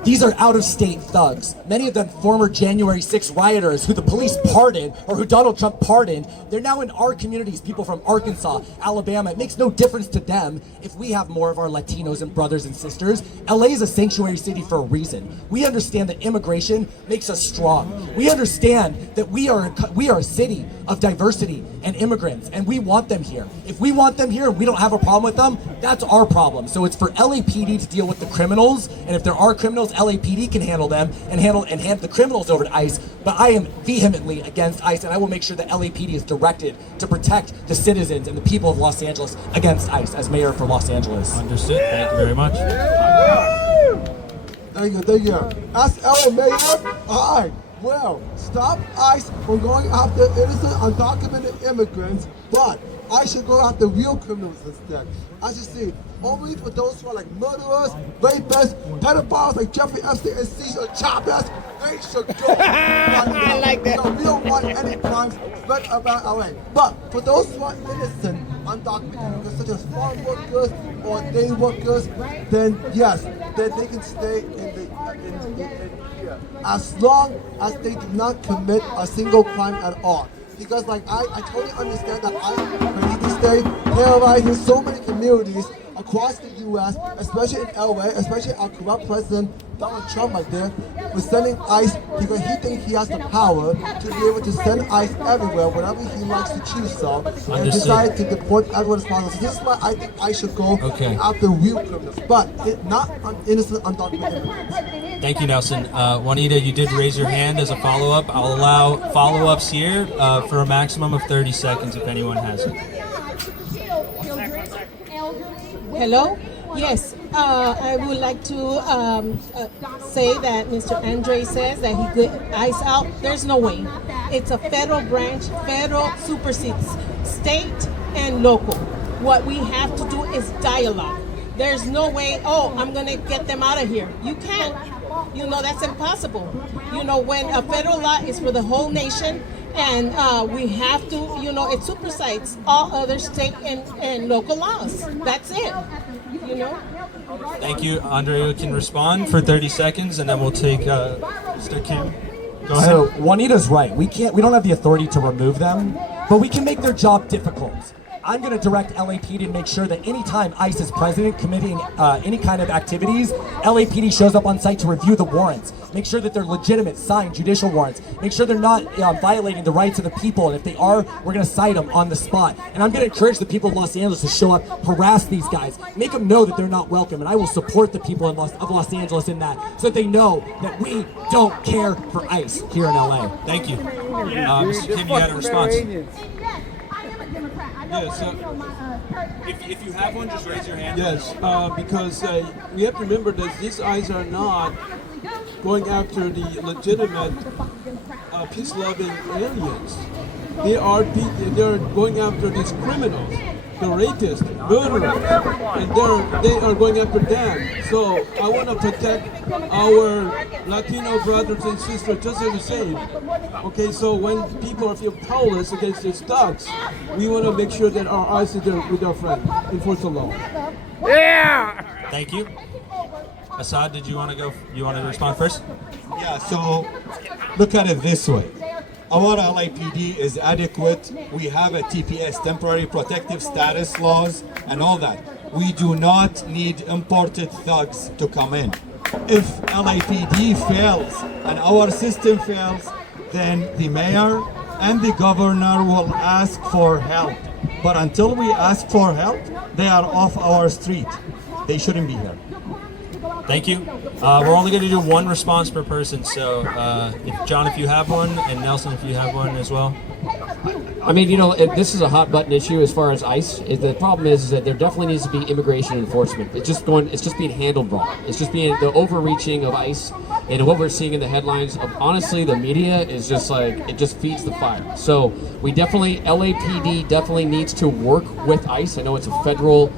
These are out-of-state thugs. Many of them former January 6 rioters who the police pardoned or who Donald Trump pardoned. They're now in our communities, people from Arkansas, Alabama. It makes no difference to them if we have more of our Latinos and brothers and sisters. LA is a sanctuary city for a reason. We understand that immigration makes us strong. We understand that we are a city of diversity and immigrants, and we want them here. If we want them here and we don't have a problem with them, that's our problem. So it's for LAPD to deal with the criminals, and if there are criminals, LAPD can handle them and hand the criminals over to ICE. But I am vehemently against ICE, and I will make sure that LAPD is directed to protect the citizens and the people of Los Angeles against ICE as mayor for Los Angeles. Understood. Thank you very much. Thank you. As LA mayor, I will stop ICE from going after innocent, undocumented immigrants, but I should go after real criminals instead. As you see, only for those who are like murderers, rapists, pedophiles like Jeffrey Epstein and Cesar Chavez, they should go. I like that. So we don't want any crimes spread about LA. But for those who are innocent, undocumented immigrants, such as farm workers or day workers, then yes, then they can stay in here. As long as they do not commit a single crime at all. Because like I totally understand that I need to stay terrorizing so many communities across the U.S., especially in LA, especially our corrupt president Donald Trump right there, was sending ICE because he thinks he has the power to be able to send ICE everywhere whenever he likes to choose so, and decide to deport everyone as possible. So this is why I think I should go after real criminals, but not innocent, undocumented immigrants. Thank you, Nelson. Juanita, you did raise your hand as a follow-up. I'll allow follow-ups here for a maximum of 30 seconds if anyone has it. Hello? Yes, I would like to say that Mr. Andre says that he could ICE out. There's no way. It's a federal branch. Federal supersedes state and local. What we have to do is dialogue. There's no way, oh, I'm going to get them out of here. You can't. You know, that's impossible. You know, when a federal law is for the whole nation, and we have to, you know, it supersedes all other state and local laws. That's it, you know. Thank you. Andrea can respond for 30 seconds, and then we'll take Mr. Kim. Go ahead. So Juanita's right. We don't have the authority to remove them, but we can make their job difficult. I'm going to direct LAPD to make sure that anytime ICE is present committing any kind of activities, LAPD shows up on site to review the warrants, make sure that they're legitimate, signed judicial warrants, make sure they're not violating the rights of the people, and if they are, we're going to cite them on the spot. And I'm going to encourage the people of Los Angeles to show up, harass these guys, make them know that they're not welcome, and I will support the people of Los Angeles in that, so that they know that we don't care for ICE here in LA. Thank you. Mr. Kim, you had a response. Yes, if you have one, just raise your hand. Yes, because we have to remember that these eyes are not going after the legitimate peace-loving aliens. They are going after these criminals, the rapists, murderers, and they are going after them. So I want to protect our Latino brothers and sisters just as the same. Okay, so when people feel powerless against these thugs, we want to make sure that our eyes are there with our friend, enforce the law. Yeah. Thank you. Assad, did you want to go? You want to respond first? Yeah. So look at it this way. Our LAPD is adequate. We have a TPS, temporary protective status laws, and all that. We do not need imported thugs to come in. If LAPD fails and our system fails, then the mayor and the governor will ask for help. But until we ask for help, they are off our street. They shouldn't be here. Thank you. We're only going to do one response per person, so John, if you have one, and Nelson, if you have one as well. I mean, you know, this is a hot button issue as far as ICE. The problem is that there definitely needs to be immigration enforcement. It's just being handled wrong. It's just being the overreaching of ICE, and what we're seeing in the headlines of, honestly, the media is just like, it just feeds the fire. So we LAPD definitely needs to work with ICE. I know it's a federal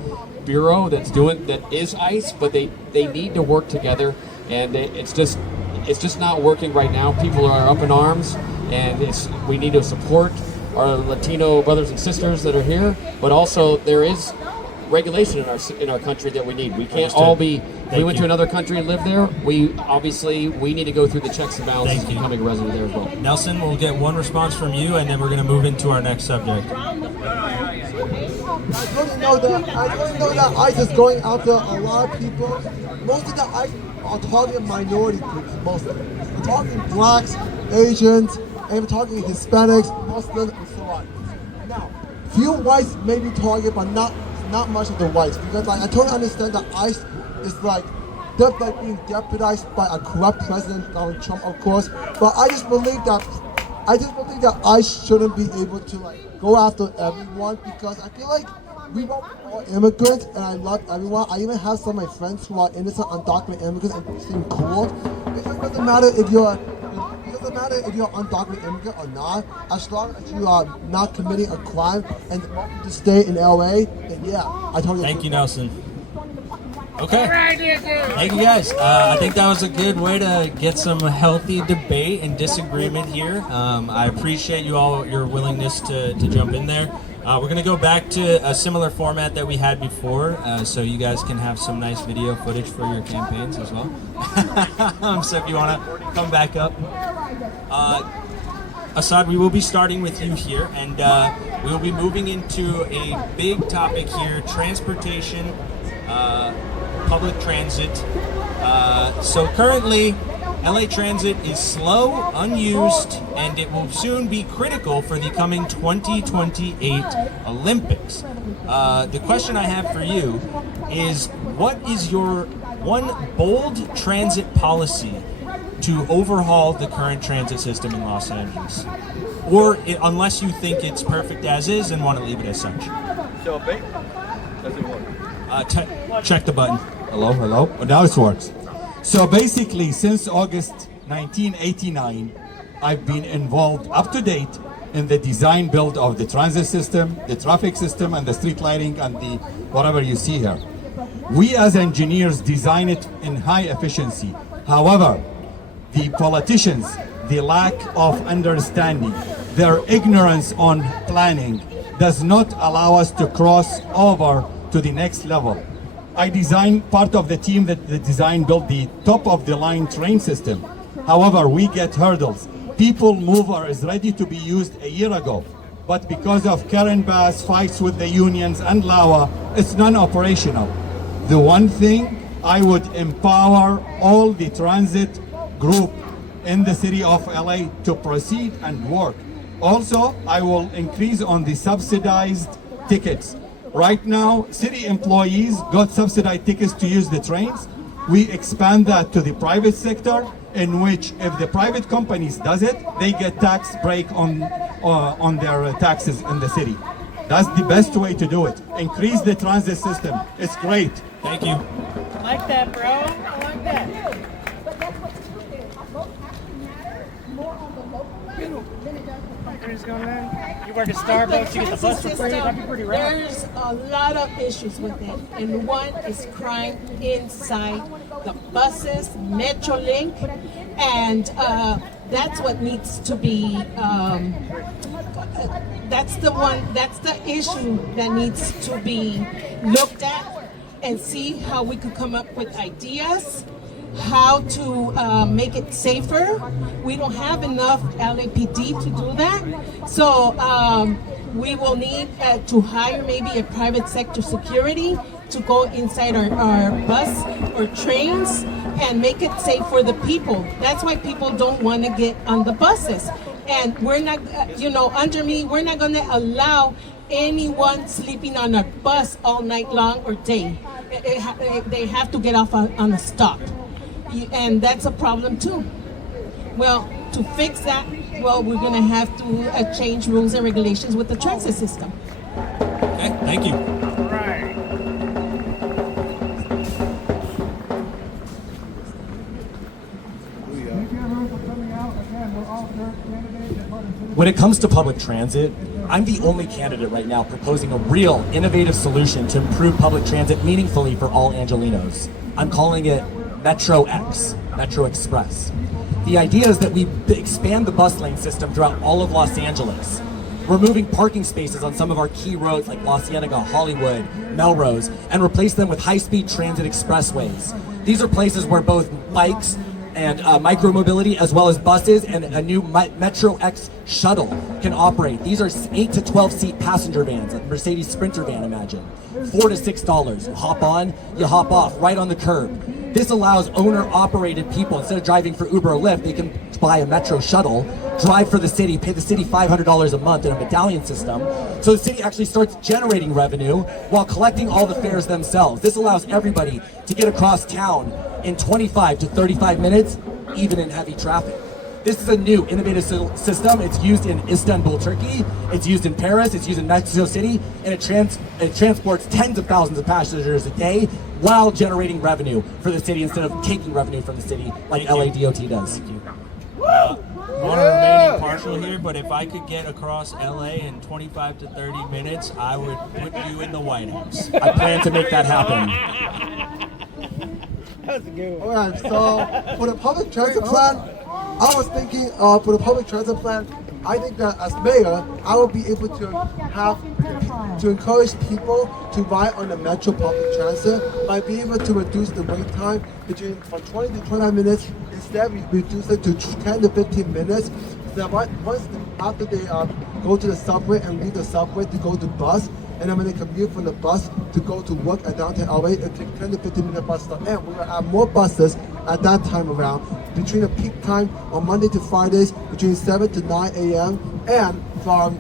bureau that is ICE, but they need to work together, and it's just not working right now. People are up in arms, and we need to support our Latino brothers and sisters that are here, but also there is regulation in our country that we need. We can't all be If we went to another country and lived there, we need to go through the checks and balances Thank you. becoming a resident there as well. Nelson, we'll get one response from you, and then we're going to move into our next subject. I totally know that ICE is going after a lot of people. Most of the ICE are targeting minority groups, mostly. We're talking blacks, Asians, and we're talking Hispanics, Muslims, and so on. Now, few whites may be targeted, but not much of the whites, because I totally understand that ICE is they're being deputized by a corrupt president, Donald Trump, of course. But I just believe that ICE shouldn't be able to go after everyone, because I feel like we want all immigrants, and I love everyone. I even have some of my friends who are innocent, undocumented immigrants and seem cool. It doesn't matter if you're undocumented immigrant or not, as long as you are not committing a crime and to stay in LA, then yeah, I totally Thank agree. you, Nelson. Okay. Thank you, guys. I think that was a good way to get some healthy debate and disagreement here. I appreciate your willingness to jump in there. We're going to go back to a similar format that we had before, so you guys can have some nice video footage for your campaigns as well. So if you want to come back up. Assad, we will be starting with you here, and we will be moving into a big topic here, transportation, public transit. So currently, LA Transit is slow, unused, and it will soon be critical for the coming 2028 Olympics. The question I have for you is, what is your one bold transit policy to overhaul the current transit system in Los Angeles? Or unless you think it's perfect as is and want to leave it as such. So, does it work? Check the button. Hello. Oh, now it works. So basically, since August 1989, I've been involved up to date in the design build of the transit system, the traffic system, and the street lighting, and the whatever you see here. We as engineers design it in high efficiency. However, the politicians, the lack of understanding, their ignorance on planning does not allow us to cross over to the next level. I designed part of the team that designed built the top of the line train system. However, we get hurdles. People Mover is ready to be used a year ago, but because of Karen Bass fights with the unions and LAWA, it's non-operational. The one thing, I would empower all the transit group in the city of LA to proceed and work. Also, I will increase on the subsidized tickets. Right now, city employees got subsidized tickets to use the trains. We expand that to the private sector, in which if the private companies does it, they get tax break on their taxes in the city. That's the best way to do it. Increase the transit system. It's great. Thank you. I like that, bro. I like that. You work at Starbucks, you get the bus for free. That'd be pretty rad. There's a lot of issues with it, and one is crime inside the buses, Metrolink, and that's what needs to be. That's the issue that needs to be looked at and see how we could come up with ideas. How to make it safer. We don't have enough LAPD to do that. So we will need to hire maybe a private sector security to go inside our bus or trains and make it safe for the people. That's why people don't want to get on the buses. And we're not, under me, we're not going to allow anyone sleeping on a bus all night long or day. They have to get off on a stop. And that's a problem too. Well, to fix that, we're going to have to change rules and regulations with the transit system. Okay, thank you. Right. Thank you everyone for coming out. Again, we're all third candidates and part of city. When it comes to public transit, I'm the only candidate right now proposing a real, innovative solution to improve public transit meaningfully for all Angelinos. I'm calling it Metro X, Metro Express. The idea is that we expand the bus lane system throughout all of Los Angeles. removing parking spaces on some of our key roads like La Cienega, Hollywood, Melrose, and replace them with high-speed transit expressways. These are places where both bikes and micromobility, as well as buses and a new Metro X shuttle can operate. These are 8 to 12 seat passenger vans, a Mercedes Sprinter van, imagine. $4 to $6. You hop on, you hop off, right on the curb. This allows owner-operated people, instead of driving for Uber or Lyft, they can buy a Metro shuttle, drive for the city, pay the city $500 a month in a medallion system. So the city actually starts generating revenue while collecting all the fares themselves. This allows everybody to get across town in 25 to 35 minutes, even in heavy traffic. This is a new innovative system. It's used in Istanbul, Turkey. It's used in Paris. It's used in Mexico City. And it transports tens of thousands of passengers a day while generating revenue for the city instead of taking revenue from the city like LA DOT does. I want to remain impartial here, but if I could get across LA in 25 to 30 minutes, I would put you in the White House. I plan to make that happen. That's a good one. Alright, so for the public transit plan, I was thinking for the public transit plan, I think that as mayor, I will be able to encourage people to ride on the Metro public transit by being able to reduce the wait time from 20 to 25 minutes. Instead, we reduce it to 10 to 15 minutes. So that after they go to the subway and leave the subway to go to bus, and then when they commute from the bus to go to work at downtown LA, it takes 10 to 15 minute bus stop. And we're gonna add more buses at that time around between the peak time on Monday to Fridays between 7 to 9 a.m. and from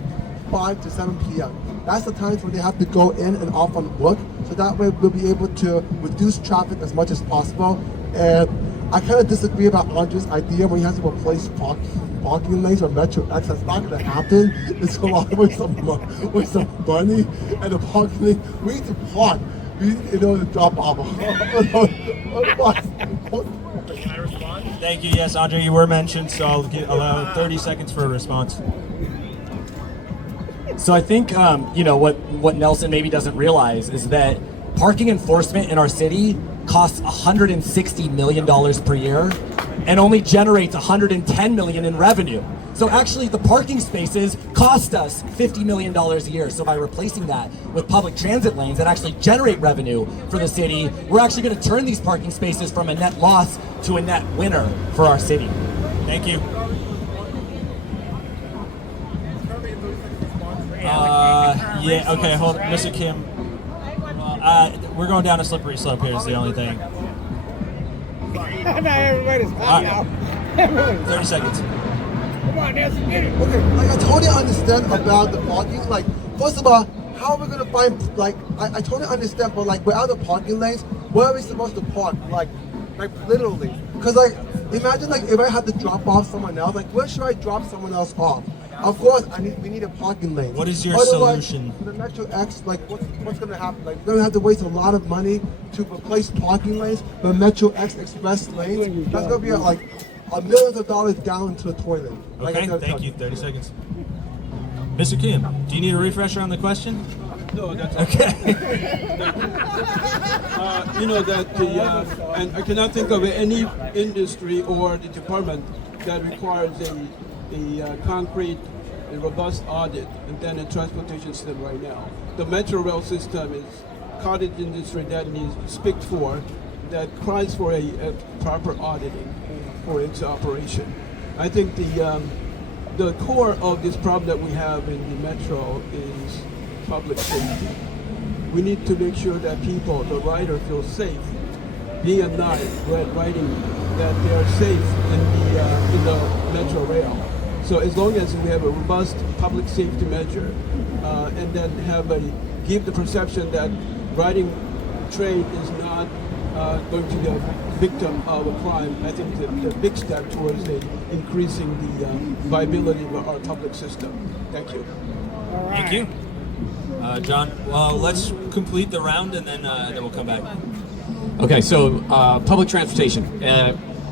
5 to 7 p.m. That's the times when they have to go in and off on work. So that way we'll be able to reduce traffic as much as possible. And I kind of disagree about Andre's idea when he has to replace parking lanes on Metro X. That's not going to happen. It's a lot of waste of money, and the parking lane, we need to park. We need to drop off. Can I respond? Thank you. Yes, Andre, you were mentioned, so I'll allow 30 seconds for a response. So I think what Nelson maybe doesn't realize is that parking enforcement in our city costs $160 million per year and only generates $110 million in revenue. So actually the parking spaces cost us $50 million a year. So by replacing that with public transit lanes that actually generate revenue for the city, we're actually going to turn these parking spaces from a net loss to a net winner for our city. Thank you. Yeah, okay, hold on. Mr. Kim. We're going down a slippery slope here is the only thing. Not everybody's happy now. 30 seconds. Come on, Nelson, get it. Okay, I totally understand about the parking. First of all, how are we gonna find, I totally understand, but without the parking lanes, where are we supposed to park? Literally. Because imagine if I had to drop off someone else, where should I drop someone else off? Of course, we need a parking lane. What is your solution? For the Metro X, what's going to happen? We're going to have to waste a lot of money to replace parking lanes with Metro X express lanes. That's going to be millions of dollars down into the toilet. Okay, thank you. 30 seconds. Mr. Kim, do you need a refresher on the question? No, that's okay. And I cannot think of any industry or the department that requires a concrete, a robust audit, and then a transportation system right now. The Metro rail system is cottage industry that needs speak for, that cries for a proper auditing for its operation. I think the core of this problem that we have in the Metro is public safety. We need to make sure that people, the rider, feel safe, day and night, riding, that they are safe in the Metro rail. So as long as we have a robust public safety measure, and then give the perception that riding train is not going to be a victim of a crime, I think the big step towards increasing the viability of our public system. Thank you. Thank you. John, well, let's complete the round and then we'll come back. Okay, so public transportation.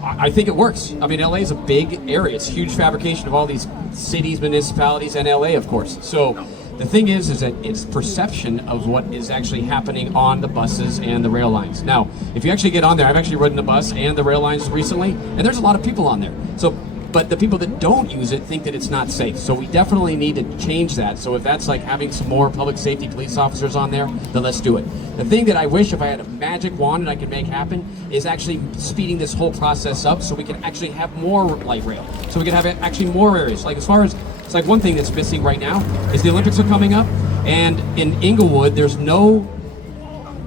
I think it works. I mean, LA is a big area. It's a huge fabrication of all these cities, municipalities, and LA, of course. So the thing is that it's perception of what is actually happening on the buses and the rail lines. Now, if you actually get on there, I've actually ridden the bus and the rail lines recently, and there's a lot of people on there. So but the people that don't use it think that it's not safe. So we definitely need to change that. So if that's like having some more public safety police officers on there, then let's do it. The thing that I wish if I had a magic wand that I could make happen is actually speeding this whole process up so we can actually have more light rail. So we can have actually more areas. Like as far as, it's like one thing that's missing right now is the Olympics are coming up, and in Inglewood there's no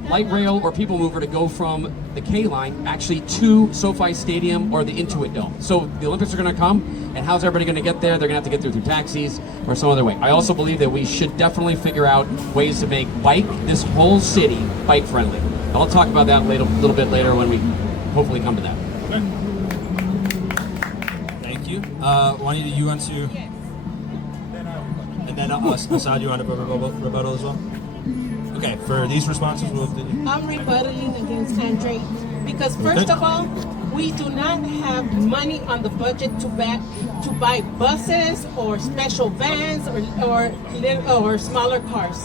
light rail or people mover to go from the K line actually to SoFi Stadium or the Intuit Dome. So the Olympics are going to come, and how's everybody going to get there? They're going to have to get through taxis or some other way. I also believe that we should definitely figure out ways to make this whole city bike friendly. I'll talk about that a little bit later when we hopefully come to that. Thank you. Juanita, you want to? And then Assad, you want to rebuttal as well? Okay, for these responses, I'm rebuttaling against Andre because first of all, we do not have money on the budget to buy buses or special vans or smaller cars.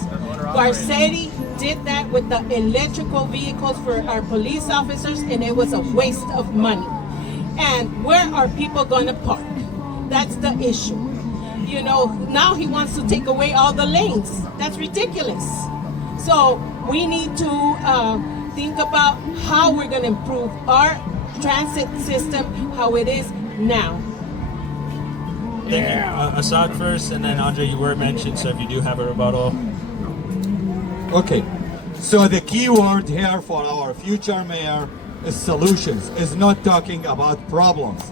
Garcetti did that with the electrical vehicles for our police officers, and it was a waste of money. And where are people going to park? That's the issue. You know, now he wants to take away all the lanes. That's ridiculous. So we need to think about how we're going to improve our transit system, how it is now. Thank you. Assad first, and then Andre, you were mentioned, so if you do have a rebuttal. Okay, so the key word here for our future mayor is solutions, is not talking about problems.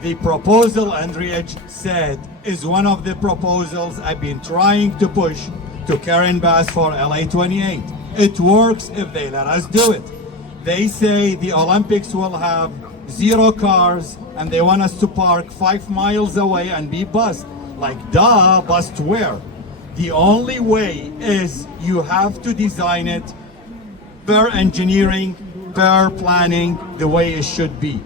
The proposal Andriej said is one of the proposals I've been trying to push to Karen Bass for LA 28. It works if they let us do it. They say the Olympics will have 0 cars and they want us to park 5 miles away and be bused. Like, duh, bused where? The only way is you have to design it per engineering, per planning, the way it should be.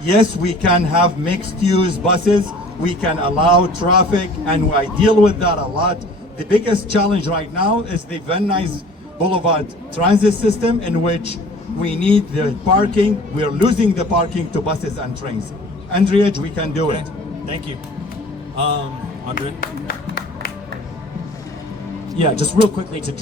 Yes, we can have mixed-use buses, we can allow traffic, and I deal with that a lot. The biggest challenge right now is the Van Nuys Boulevard transit system, in which we need the parking. We're losing the parking to buses and trains. Andriej, we can do it. Thank you. Andre? Yeah, just real quickly to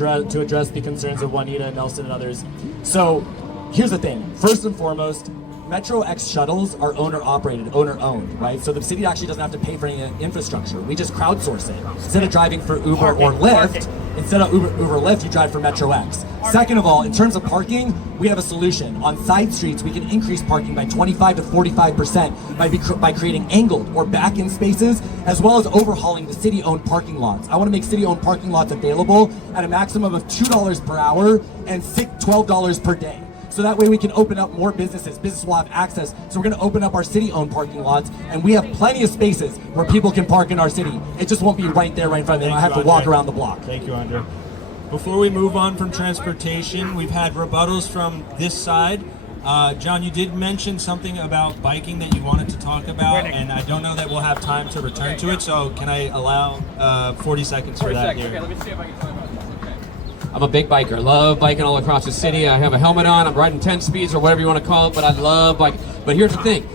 address the concerns of Juanita, Nelson, and others. So here's the thing. First and foremost, Metro X shuttles are owner-operated, owner-owned, right? So the city actually doesn't have to pay for any infrastructure. We just crowdsource it. Instead of driving for Uber or Lyft, instead of Uber or Lyft, you drive for Metro X. Second of all, in terms of parking, we have a solution. On side streets, we can increase parking by 25 to 45% by creating angled or back-in spaces, as well as overhauling the city-owned parking lots. I want to make city-owned parking lots available at a maximum of $2 per hour and $12 per day. So that way we can open up more businesses. Business will have access. So we're going to open up our city-owned parking lots, and we have plenty of spaces where people can park in our city. It just won't be right there, right in front of them. I have to walk around the block. Thank you, Andre. Before we move on from transportation, we've had rebuttals from this side. John, you did mention something about biking that you wanted to talk about, and I don't know that we'll have time to return to it, so can I allow 40 seconds for that here? Okay, let me see if I can talk about this. I'm a big biker. Love biking all across the city. I have a helmet on. I'm riding 10 speeds or whatever you want to call it, but I love biking. But here's the thing.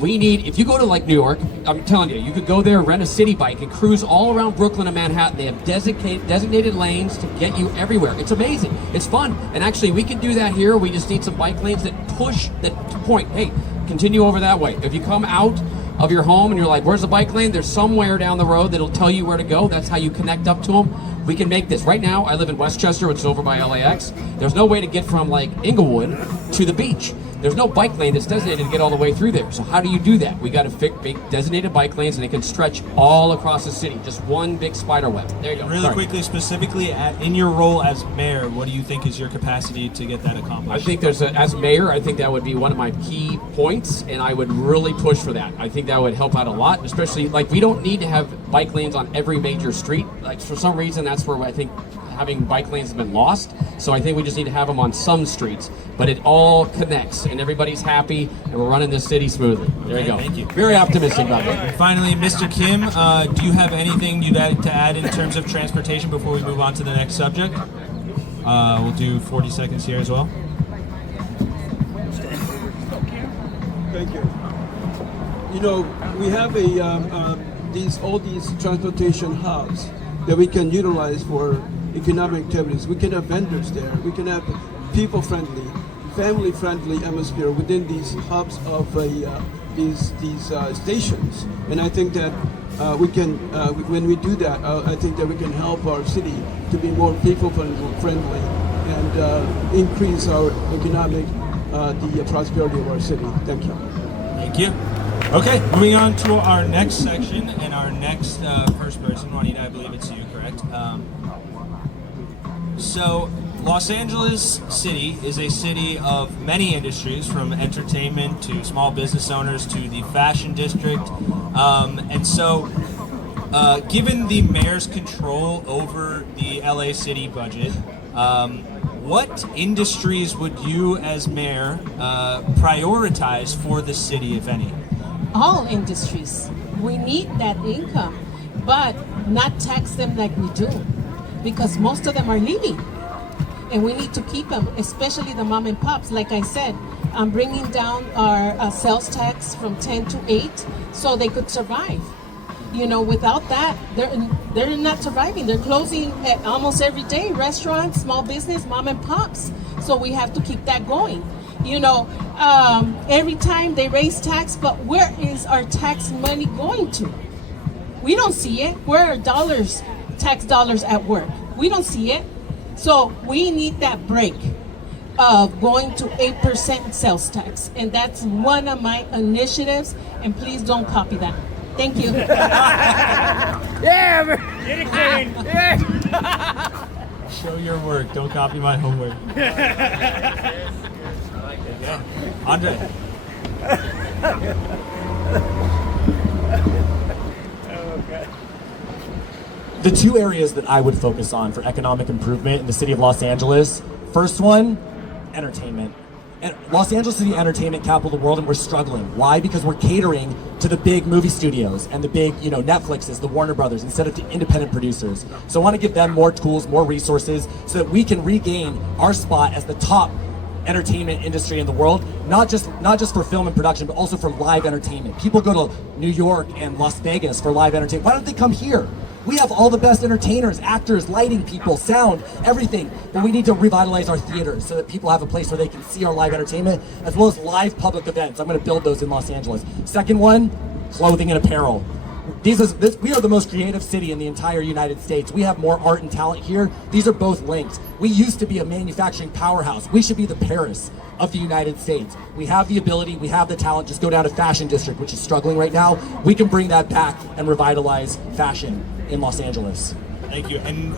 We need, if you go to like New York, I'm telling you, you could go there, rent a city bike, and cruise all around Brooklyn and Manhattan. They have designated lanes to get you everywhere. It's amazing. It's fun. And actually, we can do that here. We just need some bike lanes that push, that point, hey, continue over that way. If you come out of your home and you're like, where's the bike lane? There's somewhere down the road that'll tell you where to go. That's how you connect up to them. We can make this. Right now, I live in Westchester, which is over by LAX. There's no way to get from like Inglewood to the beach. There's no bike lane that's designated to get all the way through there. So how do you do that? We got to make designated bike lanes, and they can stretch all across the city. Just one big spider web. There you go. Really quickly, specifically in your role as mayor, what do you think is your capacity to get that accomplished? I think as mayor, I think that would be one of my key points, and I would really push for that. I think that would help out a lot, especially like we don't need to have bike lanes on every major street. Like for some reason, that's where I think having bike lanes has been lost. So I think we just need to have them on some streets, but it all connects and everybody's happy and we're running this city smoothly. There you go. Thank you. Very optimistic about that. Finally, Mr. Kim, do you have anything you'd like to add in terms of transportation before we move on to the next subject? We'll do 40 seconds here as well. Thank you. you know, we have all these transportation hubs that we can utilize for economic activities. We can have vendors there. We can have people-friendly, family-friendly atmosphere within these hubs of these stations. And I think that we can, when we do that, I think that we can help our city to be more people-friendly and increase our economic, the prosperity of our city. Thank you. Thank you. Okay, moving on to our next section and our next first person. Juanita, I believe it's you, correct? So, Los Angeles City is a city of many industries, from entertainment to small business owners to the fashion district. And so, given the mayor's control over the LA City budget, what industries would you as mayor prioritize for the city, if any? All industries. We need that income, but not tax them like we do, because most of them are leaving. And we need to keep them, especially the mom and pops. Like I said, I'm bringing down our sales tax from 10 to 8 so they could survive. You know, without that, they're not surviving. They're closing almost every day. Restaurants, small business, mom and pops. So we have to keep that going. You know, every time they raise tax, but where is our tax money going to? We don't see it. Where are dollars, tax dollars at work? We don't see it. So we need that break of going to 8% sales tax. And that's one of my initiatives, and please don't copy that. Thank you. Yeah, get it clean. Yeah. Show your work, don't copy my homework. Okay. Andre. The two areas that I would focus on for economic improvement in the city of Los Angeles, first one, entertainment. And Los Angeles is the entertainment capital of the world, and we're struggling. Why? Because we're catering to the big movie studios and the big, Netflixes, the Warner Brothers, instead of the independent producers. So I want to give them more tools, more resources, so that we can regain our spot as the top entertainment industry in the world, not just for film and production, but also for live entertainment. People go to New York and Las Vegas for live entertainment. Why don't they come here? We have all the best entertainers, actors, lighting people, sound, everything. But we need to revitalize our theaters so that people have a place where they can see our live entertainment, as well as live public events. I'm going to build those in Los Angeles. Second one, clothing and apparel. We are the most creative city in the entire United States. We have more art and talent here. These are both linked. We used to be a manufacturing powerhouse. We should be the Paris of the United States. We have the ability, we have the talent. Just go down to Fashion District, which is struggling right now. We can bring that back and revitalize fashion in Los Angeles. Thank you. And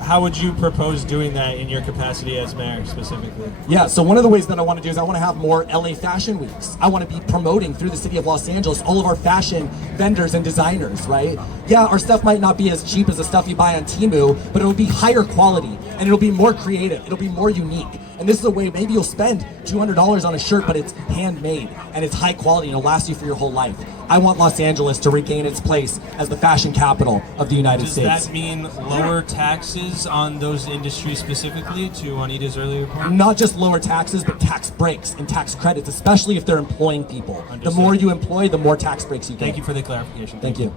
how would you propose doing that in your capacity as mayor specifically? Yeah, so one of the ways that I want to do is I want to have more LA Fashion Weeks. I want to be promoting through the city of Los Angeles all of our fashion vendors and designers, right? Yeah, our stuff might not be as cheap as the stuff you buy on Temu, but it'll be higher quality and it'll be more creative. It'll be more unique. And this is a way maybe you'll spend $200 on a shirt, but it's handmade and it's high quality and it'll last you for your whole life. I want Los Angeles to regain its place as the fashion capital of the United States. Does that mean lower taxes on those industries specifically, to Juanita's earlier point? Not just lower taxes, but tax breaks and tax credits, especially if they're employing people. Understood. The more you employ, the more tax breaks you get. Thank you for the clarification. Thank you.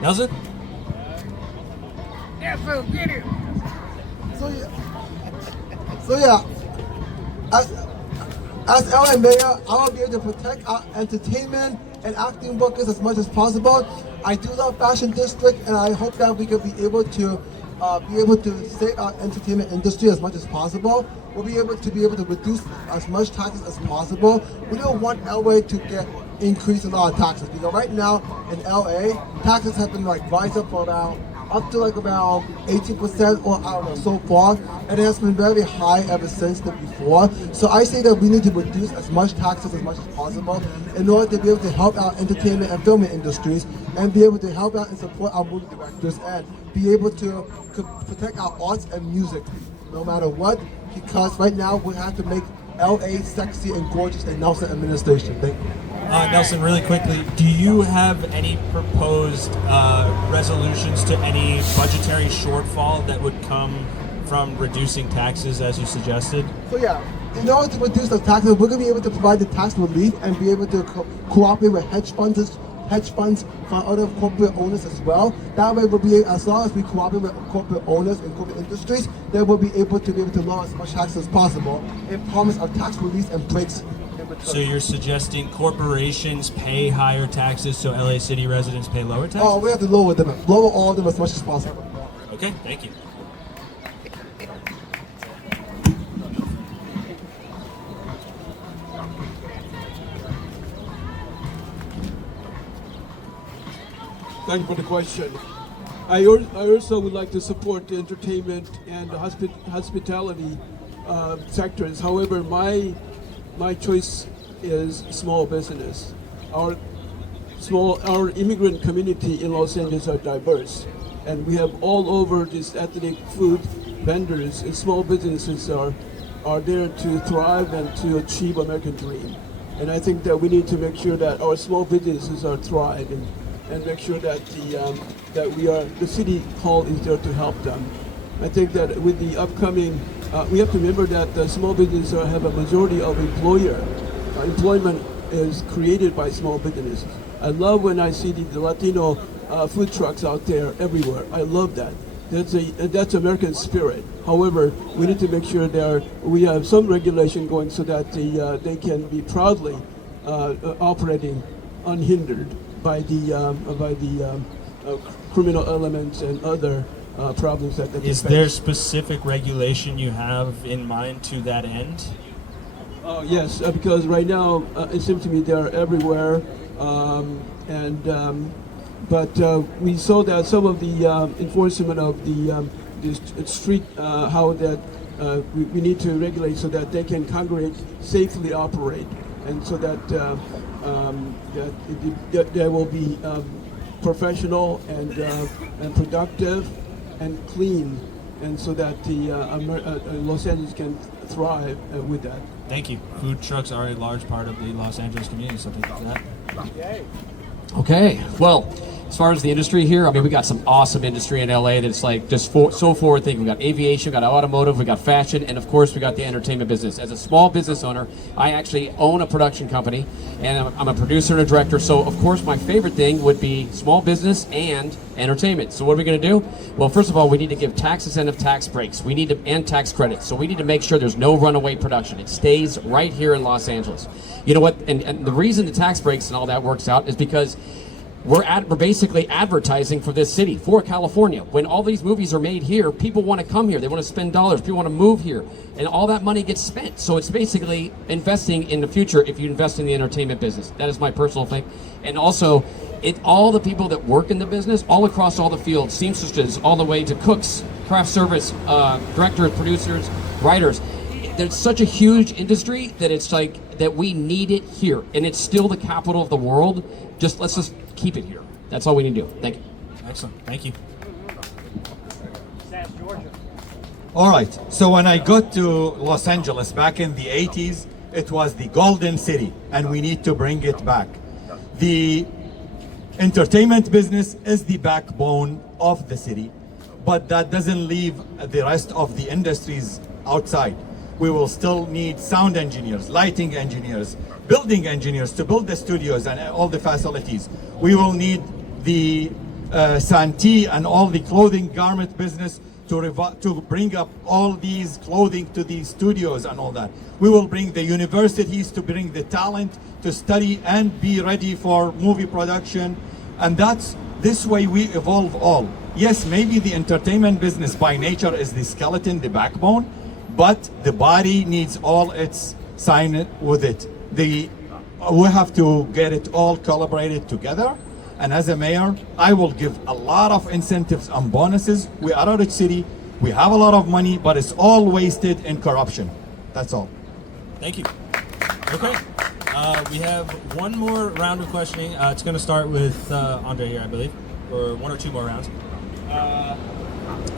Nelson? Yeah, so get it. So yeah, as LA mayor, I will be able to protect our entertainment and acting workers as much as possible. I do love Fashion District, and I hope that we can be able to save our entertainment industry as much as possible. We'll be able to reduce as much taxes as possible. We don't want LA to get increased in our taxes, because right now in LA, taxes have been rise up for up to around 18% or I don't know, so far, and it has been very high ever since before. So I say that we need to reduce as much taxes as much as possible in order to be able to help our entertainment and film industries, and be able to help out and support our movie directors, and be able to protect our arts and music no matter what, because right now we have to make LA sexy and gorgeous in Nelson administration. Thank you. Nelson, really quickly, do you have any proposed resolutions to any budgetary shortfall that would come from reducing taxes as you suggested? So yeah, in order to reduce the taxes, we're going to be able to provide the tax relief and be able to cooperate with hedge funds from other corporate owners as well. That way, we'll be, as long as we cooperate with corporate owners and corporate industries, then we'll be able to lower as much tax as possible and promise our tax relief and breaks. So you're suggesting corporations pay higher taxes so LA City residents pay lower taxes? Oh, we have to lower all of them as much as possible. Okay, thank you. Thank you for the question. I also would like to support the entertainment and the hospitality sectors. However, my choice is small business. Our immigrant community in Los Angeles are diverse, and we have all over these ethnic food vendors and small businesses are there to thrive and to achieve American dream. And I think that we need to make sure that our small businesses are thriving and make sure that the city hall is there to help them. I think that with the upcoming, we have to remember that the small businesses have a majority of employment is created by small businesses. I love when I see the Latino food trucks out there everywhere. I love that. That's American spirit. However, we need to make sure we have some regulation going so that they can be proudly operating unhindered by the criminal elements and other problems that they Is face. there specific regulation you have in mind to that end? Yes, because right now it seems to me they're everywhere, but we saw that some of the enforcement of the street, how that we need to regulate so that they can congregate, safely operate, and so that they will be professional and productive and clean, and so that Los Angeles can thrive with that. Thank you. Food trucks are a large part of the Los Angeles community, so thank you for that. Okay, well, as far as the industry here, I mean, we got some awesome industry in LA that's like just so forward thinking. We got aviation, we got automotive, we got fashion, and of course we got the entertainment business. As a small business owner, I actually own a production company, and I'm a producer and a director, so of course my favorite thing would be small business and entertainment. So what are we going to do? Well, first of all, we need to give tax incentive tax breaks. We need to, and tax credits. So we need to make sure there's no runaway production. It stays right here in Los Angeles. You know what? And the reason the tax breaks and all that works out is because we're basically advertising for this city, for California. When all these movies are made here, people want to come here. They want to spend dollars. People want to move here. And all that money gets spent. So it's basically investing in the future if you invest in the entertainment business. That is my personal thing. And also, all the people that work in the business, all across all the fields, seamstresses, all the way to cooks, craft service, directors, producers, writers. There's such a huge industry that it's like that we need it here. And it's still the capital of the world. Let's just keep it here. That's all we need to do. Thank you. Excellent. Thank you. All right, so when I got to Los Angeles back in the 80s, it was the Golden City, and we need to bring it back. The entertainment business is the backbone of the city, but that doesn't leave the rest of the industries outside. We will still need sound engineers, lighting engineers, building engineers to build the studios and all the facilities. We will need the Santee and all the clothing garment business to bring up all these clothing to these studios and all that. We will bring the universities to bring the talent to study and be ready for movie production. And that's this way we evolve all. Yes, maybe the entertainment business by nature is the skeleton, the backbone, but the body needs all its sign with it. We have to get it all collaborated together. And as a mayor, I will give a lot of incentives and bonuses. We are a rich city. We have a lot of money, but it's all wasted in corruption. That's all. Thank you. Okay. We have one more round of questioning. It's going to start with Andre here, I believe, or one or two more rounds.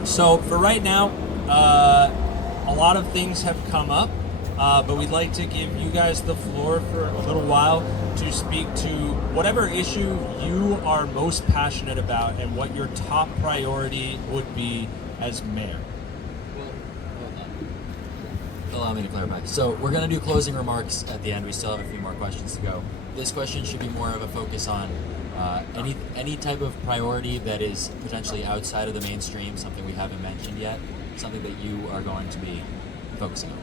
So for right now, a lot of things have come up, but we'd like to give you guys the floor for a little while to speak to whatever issue you are most passionate about and what your top priority would be as mayor. allow me to clarify. So we're going to do closing remarks at the end. We still have a few more questions to go. This question should be more of a focus on any type of priority that is potentially outside of the mainstream, something we haven't mentioned yet, something that you are going to be focusing on.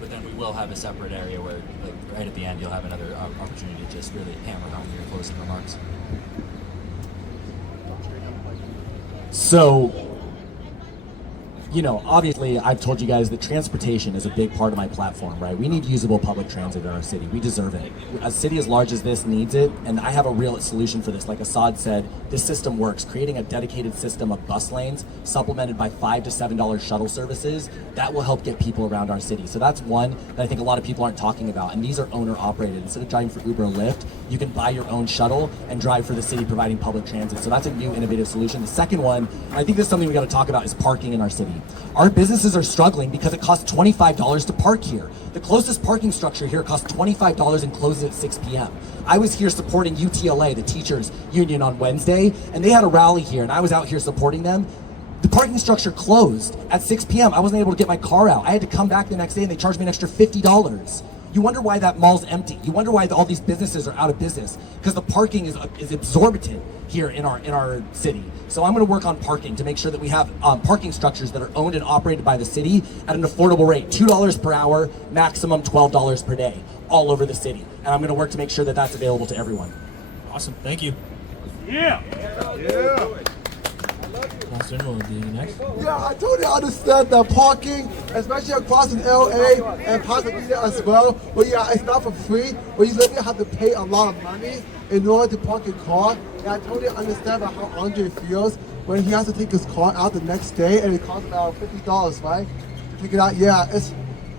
But then we will have a separate area where, like, right at the end, you'll have another opportunity to just really hammer home your closing remarks. So, you know, obviously I've told you guys that transportation is a big part of my platform, right? We need usable public transit in our city. We deserve it. A city as large as this needs it, and I have a real solution for this. Like Assad said, this system works. Creating a dedicated system of bus lanes supplemented by $5 to $7 shuttle services, that will help get people around our city. So that's one that I think a lot of people aren't talking about, and these are owner operated. Instead of driving for Uber or Lyft, you can buy your own shuttle and drive for the city providing public transit. So that's a new innovative solution. The second one, and I think this is something we got to talk about, is parking in our city. Our businesses are struggling because it costs $25 to park here. The closest parking structure here costs $25 and closes at 6 p.m. I was here supporting UTLA, the teachers union, on Wednesday, and they had a rally here, and I was out here supporting them. The parking structure closed at 6 p.m. I wasn't able to get my car out. I had to come back the next day, and they charged me an extra $50. You wonder why that mall's empty. You wonder why all these businesses are out of business, because the parking is exorbitant here in our city. So I'm going to work on parking to make sure that we have parking structures that are owned and operated by the city at an affordable rate, $2 per hour, maximum $12 per day, all over the city. And I'm going to work to make sure that that's available to everyone. Awesome, thank you. Yeah. Austin, will do next. Yeah, I totally understand that parking, especially across in LA and Pasadena as well. But yeah, it's not for free, but you literally have to pay a lot of money in order to park your car. And I totally understand about how Andre feels when he has to take his car out the next day and it costs about $50, right? To take it out, yeah, it's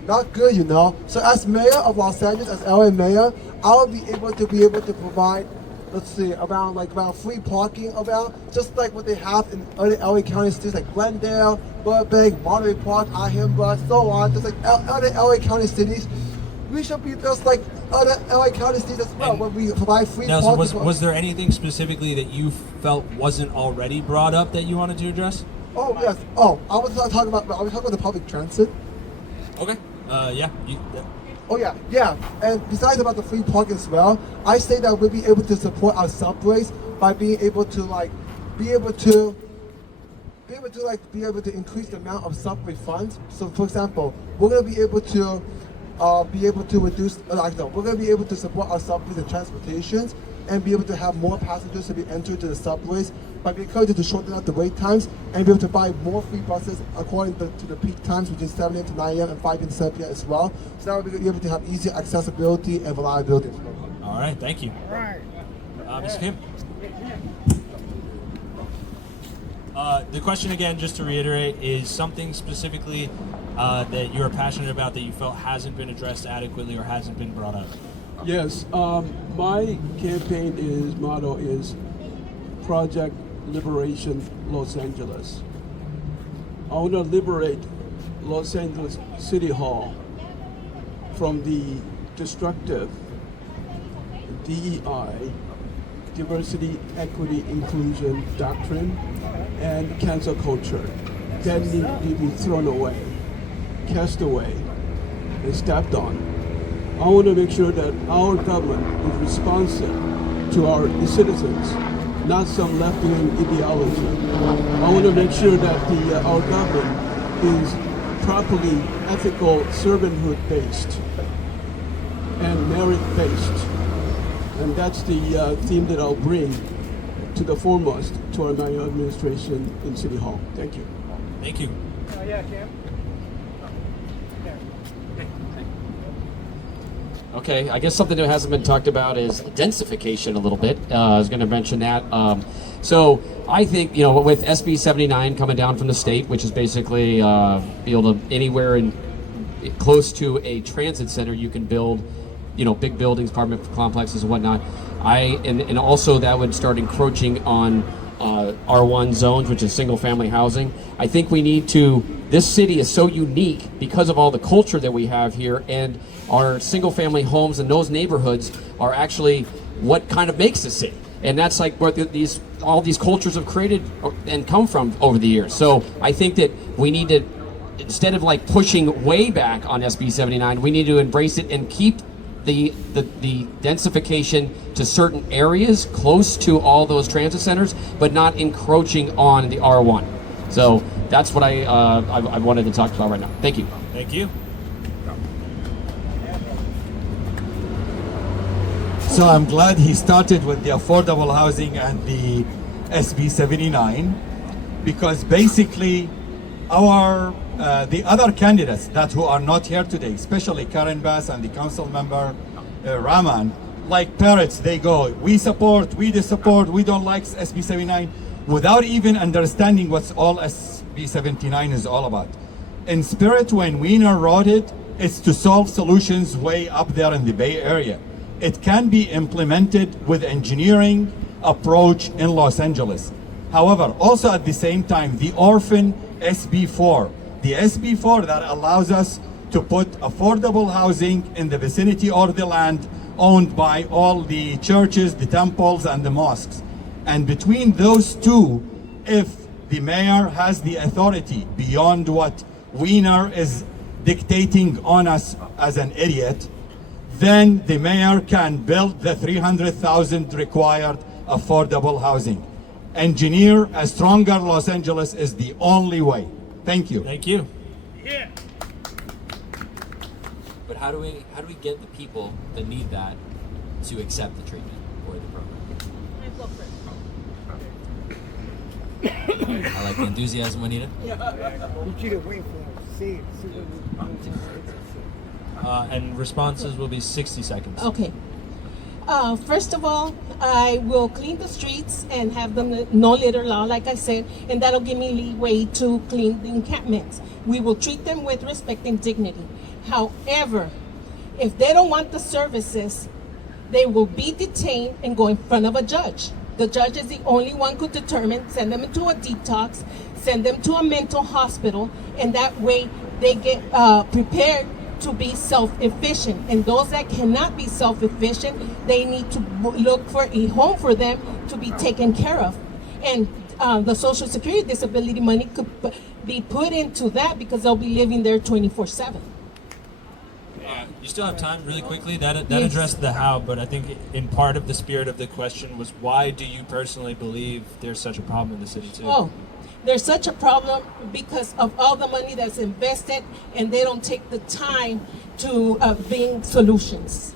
not good, you know. So as mayor of Los Angeles, as LA mayor, I will be able to provide, let's see, around free parking around, just like what they have in other LA County cities like Glendale, Burbank, Monterey Park, Alhambra, so on, just like other LA County cities. We should be just like other LA County cities as well, where we provide free Nelson, parking. was there anything specifically that you felt wasn't already brought up that you wanted to address? Oh yes. Oh, I was talking about the public transit. Okay. Yeah. Oh yeah. And besides about the free parking as well, I say that we'll be able to support our subways by being able to increase the amount of subway funds. So for example, we're gonna be able to reduce, we're gonna be able to support our subways and transportations and be able to have more passengers to be entered to the subways by being encouraged to shorten out the wait times and be able to buy more free buses according to the peak times, which is 7 a.m. to 9 a.m. and 5 a.m. to 7 p.m. as well. So that we'll be able to have easier accessibility and reliability. All right, thank you. All right. Ms. Kim? The question again, just to reiterate, is something specifically that you're passionate about that you felt hasn't been addressed adequately or hasn't been brought up? Yes, my campaign motto is Project Liberation Los Angeles. I want to liberate Los Angeles City Hall from the destructive DEI, diversity, equity, inclusion doctrine and cancel culture that need to be thrown away, cast away, and stepped on. I want to make sure that our government is responsive to our citizens, not some left-wing ideology. I want to make sure that our government is properly ethical, servanthood-based and merit-based. And that's the theme that I'll bring to the foremost to our mayor administration in City Hall. Thank you. Thank you. Yeah, Cam. Okay, I guess something that hasn't been talked about is densification a little bit. I was going to mention that. So I think, with SB 79 coming down from the state, which is basically be able to anywhere close to a transit center, you can build, big buildings, apartment complexes and whatnot. And also that would start encroaching on R1 zones, which is single family housing. I think we need to, this city is so unique because of all the culture that we have here, and our single family homes and those neighborhoods are actually what kind of makes the city. And that's like what all these cultures have created and come from over the years. So I think that we need to instead of like pushing way back on SB 79, we need to embrace it and keep the densification to certain areas close to all those transit centers, but not encroaching on the R1. So that's what I wanted to talk about right now. Thank you. Thank you. So I'm glad he started with the affordable housing and the SB 79, because basically our the other candidates that who are not here today, especially Karen Bass and the council member Rahman, like parrots, they go, we support, we support, we don't like SB 79, without even understanding what's all SB 79 is all about. In spirit, when Wiener wrote it, it's to solve solutions way up there in the Bay Area. It can be implemented with engineering approach in Los Angeles. However, also at the same time, the orphan SB4, the SB4 that allows us to put affordable housing in the vicinity or the land owned by all the churches, the temples, and the mosques. And between those two, if the mayor has the authority beyond what Wiener is dictating on us as an idiot, then the mayor can build the 300,000 required affordable housing. Engineer a stronger Los Angeles is the only way. Thank you. Thank you. Yeah. But how do we get the people that need that to accept the treatment or the program? I like the enthusiasm, Juanita. You should have waited for that. See what And responses will be 60 seconds. Okay. First of all, I will clean the streets and have them no litter law, like I said, and that'll give me leeway to clean the encampments. We will treat them with respect and dignity. However, if they don't want the services, they will be detained and go in front of a judge. The judge is the only one who determine, send them into a detox, send them to a mental hospital, and that way they get prepared to be self-efficient. And those that cannot be self-efficient, they need to look for a home for them to be taken care of. And the Social Security disability money could be put into that because they'll be living there 24/7. You still have time, really quickly. That Yes. addressed the how, but I think in part of the spirit of the question was, why do you personally believe there's such a problem in the city too? Oh, there's such a problem because of all the money that's invested, and they don't take the time to bring solutions.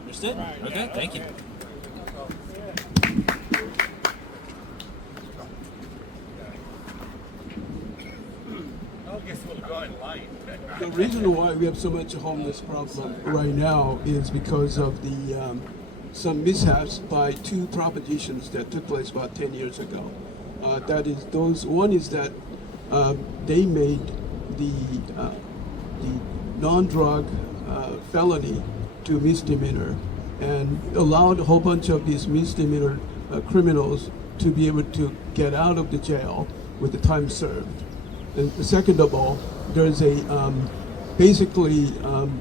Understood? Okay, thank you. The reason why we have so much homeless problem right now is because of the some mishaps by two propositions that took place about 10 years ago. That is, one is that they made the non-drug felony to misdemeanor and allowed a whole bunch of these misdemeanor criminals to be able to get out of the jail with the time served. And second of all, there's a basically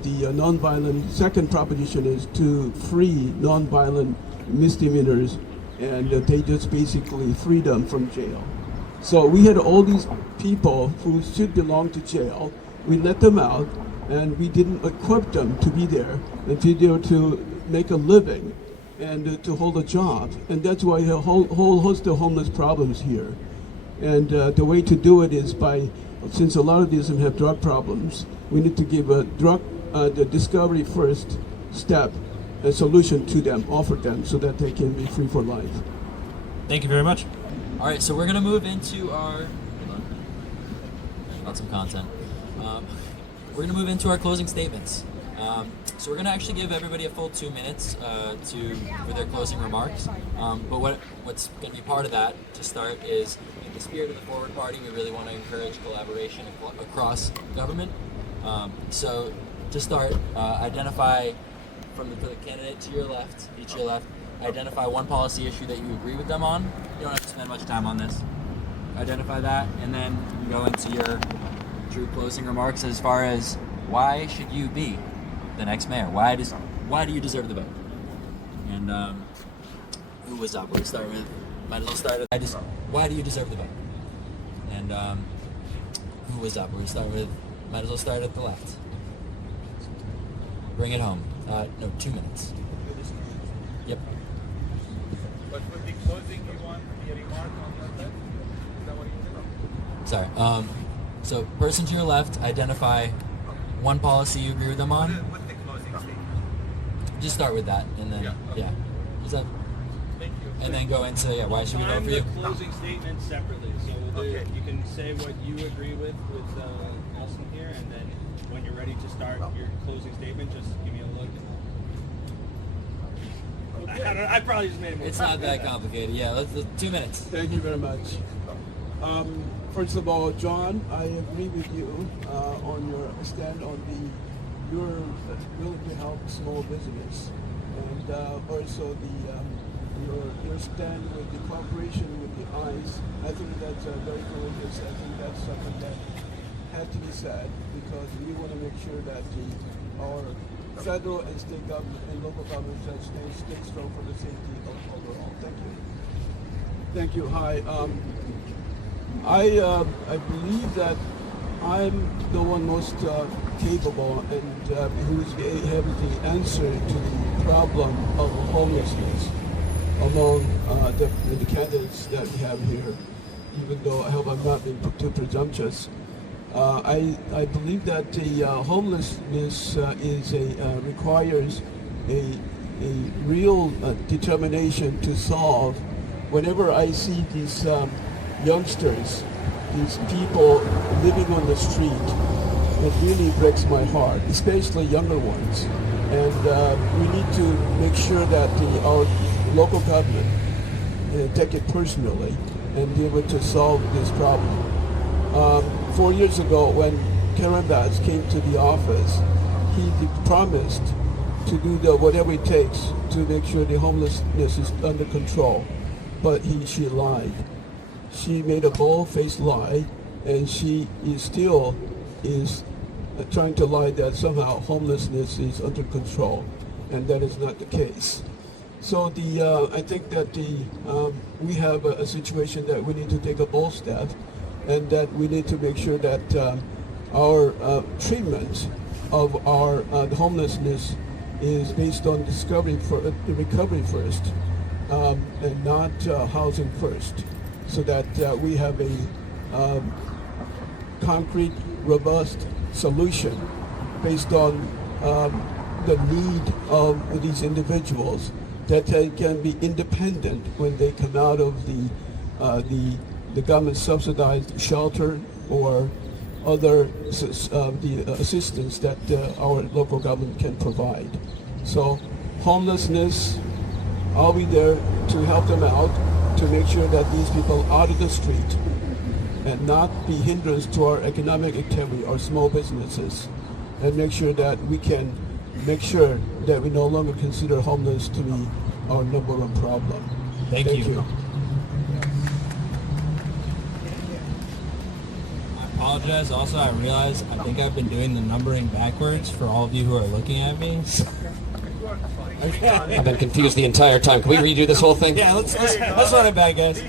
the nonviolent second proposition is to free nonviolent misdemeanors, and they just basically free them from jail. So we had all these people who should belong to jail. We let them out, and we didn't equip them to be there and to be able to make a living and to hold a job. And that's why a whole host of homeless problems here. And the way to do it is by, since a lot of these have drug problems, we need to give a drug, the discovery first step, a solution to them, offer them so that they can be free for life. Thank you very much. All right, so we're gonna move into our. Got some content. We're gonna move into our closing statements. So we're gonna actually give everybody a full 2 minutes for their closing remarks. But what's gonna be part of that to start is, in the spirit of the Forward Party, we really want to encourage collaboration across government. So to start, identify from the candidate to your left, each to your left, identify one policy issue that you agree with them on. You don't have to spend much time on this. Identify that, and then you can go into your true closing remarks as far as why should you be the next mayor? Why do you deserve the vote? And who was up? We'll start with. Might as well start with. Why do you deserve the vote? And who was up? We start with. Might as well start at the left. Bring it home. No, 2 minutes. Yep. But with the closing, you want the remark on your left? Is that what you said? Sorry. So, person to your left, identify one policy you agree with them on. With the closing statement. Just start with that, and then yeah. Is that? Thank you. And then go into why should we vote for you? The closing statement separately. So we'll do, you can say what you agree with Nelson here, and then when you're ready to start your closing statement, just give me a look. I probably just made it more It's not that complicated. Yeah, let's 2 minutes. Thank you very much. First of all, John, I agree with you on your stand on you're willing to help small business, and also your stand with the cooperation with the ICE. I think that's very courageous. I think that's something that had to be said because we want to make sure that our federal and state government and local governments stay strong for the safety of overall. Thank you. Thank you. Hi. I believe that I'm the one most capable and who's having the answer to the problem of homelessness among the candidates that we have here. Even though I hope I'm not being too presumptuous, I believe that the homelessness requires a real determination to solve. Whenever I see these youngsters, these people living on the street, it really breaks my heart, especially younger ones. And we need to make sure that our local government take it personally and be able to solve this problem. 4 years ago, when Karen Bass came to the office, he promised to do whatever it takes to make sure the homelessness is under control, but she lied. She made a bold-faced lie, and she still is trying to lie that somehow homelessness is under control, and that is not the case. So I think that we have a situation that we need to take a bold step, and that we need to make sure that our treatment of the homelessness is based on recovery first, and not housing first, so that we have a concrete, robust solution based on the need of these individuals, that they can be independent when they come out of the government subsidized shelter or other the assistance that our local government can provide. So homelessness, I'll be there to help them out, to make sure that these people are out of the street and not be hindrance to our economic activity, our small businesses, and make sure that we can make sure that we no longer consider homeless to be our number one problem. Thank you. I apologize. Also, I realize I think I've been doing the numbering backwards for all of you who are looking at me. I've been confused the entire time. Can we redo this whole thing? Yeah, let's run it back, guys.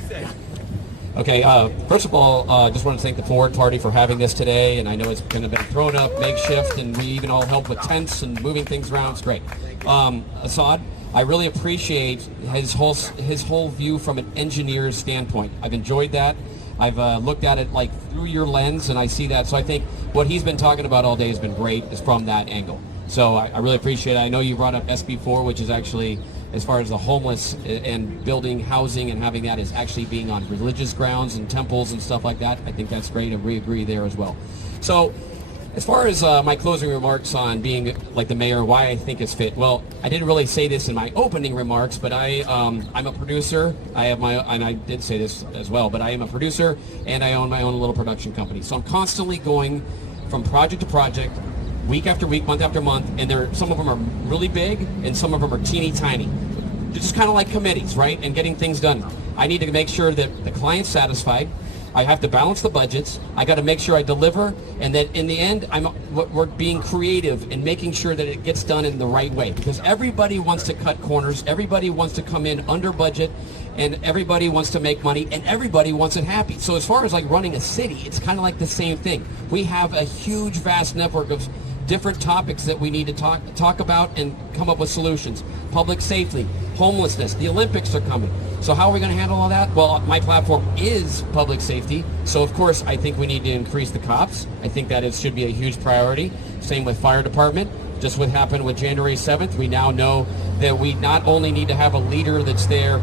Okay, first of all, just want to thank the Forward Party for having this today, and I know it's going to be thrown up makeshift, and we even all help with tents and moving things around. It's great. Assad, I really appreciate his whole view from an engineer's standpoint. I've enjoyed that. I've looked at it like through your lens, and I see that. So I think what he's been talking about all day has been great, is from that angle. So I really appreciate it. I know you brought up SB4, which is actually, as far as the homeless and building housing and having that is actually being on religious grounds and temples and stuff like that. I think that's great, and we agree there as well. So as far as my closing remarks on being like the mayor, why I think it's fit. Well, I didn't really say this in my opening remarks, but I'm a producer. And I did say this as well, but I am a producer and I own my own little production company. So I'm constantly going from project to project, week after week, month after month, and some of them are really big and some of them are teeny tiny. They're just kind of like committees, right? And getting things done. I need to make sure that the client's satisfied. I have to balance the budgets. I got to make sure I deliver, and that in the end, I'm we're being creative and making sure that it gets done in the right way, because everybody wants to cut corners, everybody wants to come in under budget, and everybody wants to make money, and everybody wants it happy. So as far as like running a city, it's kind of like the same thing. We have a huge, vast network of different topics that we need to talk about and come up with solutions. Public safety, homelessness, the Olympics are coming. So how are we going to handle all that? Well, my platform is public safety. So of course, I think we need to increase the cops. I think that it should be a huge priority. Same with fire department. Just what happened with January 7th, we now know that we not only need to have a leader that's there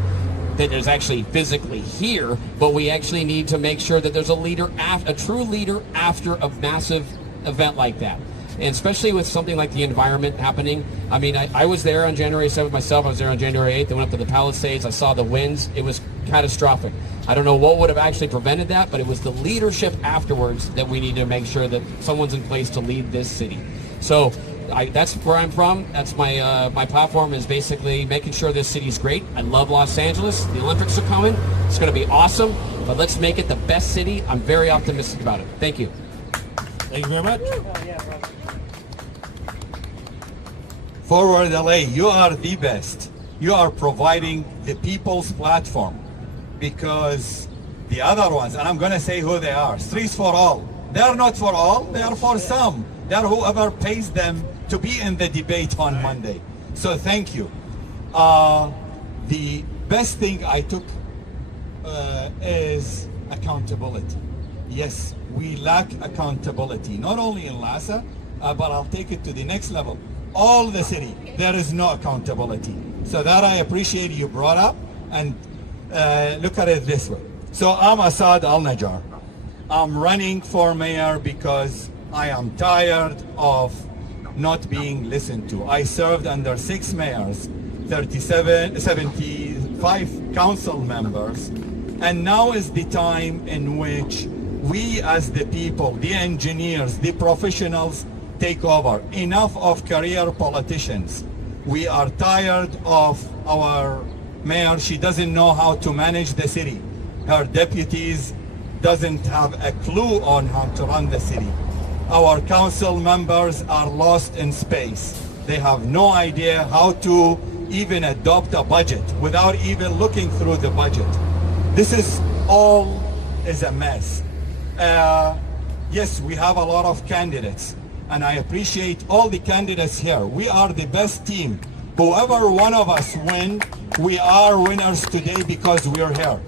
that is actually physically here, but we actually need to make sure that there's a leader, a true leader after a massive event like that. And especially with something like the environment happening. I mean, I was there on January 7th myself. I was there on January 8th. I went up to the Palisades. I saw the winds. It was catastrophic. I don't know what would have actually prevented that, but it was the leadership afterwards that we need to make sure that someone's in place to lead this city. So that's where I'm from. That's my platform, is basically making sure this city's great. I love Los Angeles. The Olympics are coming. It's going to be awesome, but let's make it the best city. I'm very optimistic about it. Thank you. Thank you very much. Forward LA, you are the best. You are providing the people's platform, because the other ones, and I'm going to say who they are, Streets for All. They are not for all, they are for some. They are whoever pays them to be in the debate on Monday. So thank you. The best thing I took is accountability. Yes, we lack accountability, not only in LASA, but I'll take it to the next level. All the city, there is no accountability. So that I appreciate you brought up, and look at it this way. So I'm Assad Al-Najjar. I'm running for mayor because I am tired of not being listened to. I served under 6 mayors, 75 council members, and now is the time in which we as the people, the engineers, the professionals, take over. Enough of career politicians. We are tired of our mayor. She doesn't know how to manage the city. Her deputies doesn't have a clue on how to run the city. Our council members are lost in space. They have no idea how to even adopt a budget without even looking through the budget. This is all is a mess. Yes, we have a lot of candidates, and I appreciate all the candidates here. We are the best team. Whoever one of us win, we are winners today because we're here.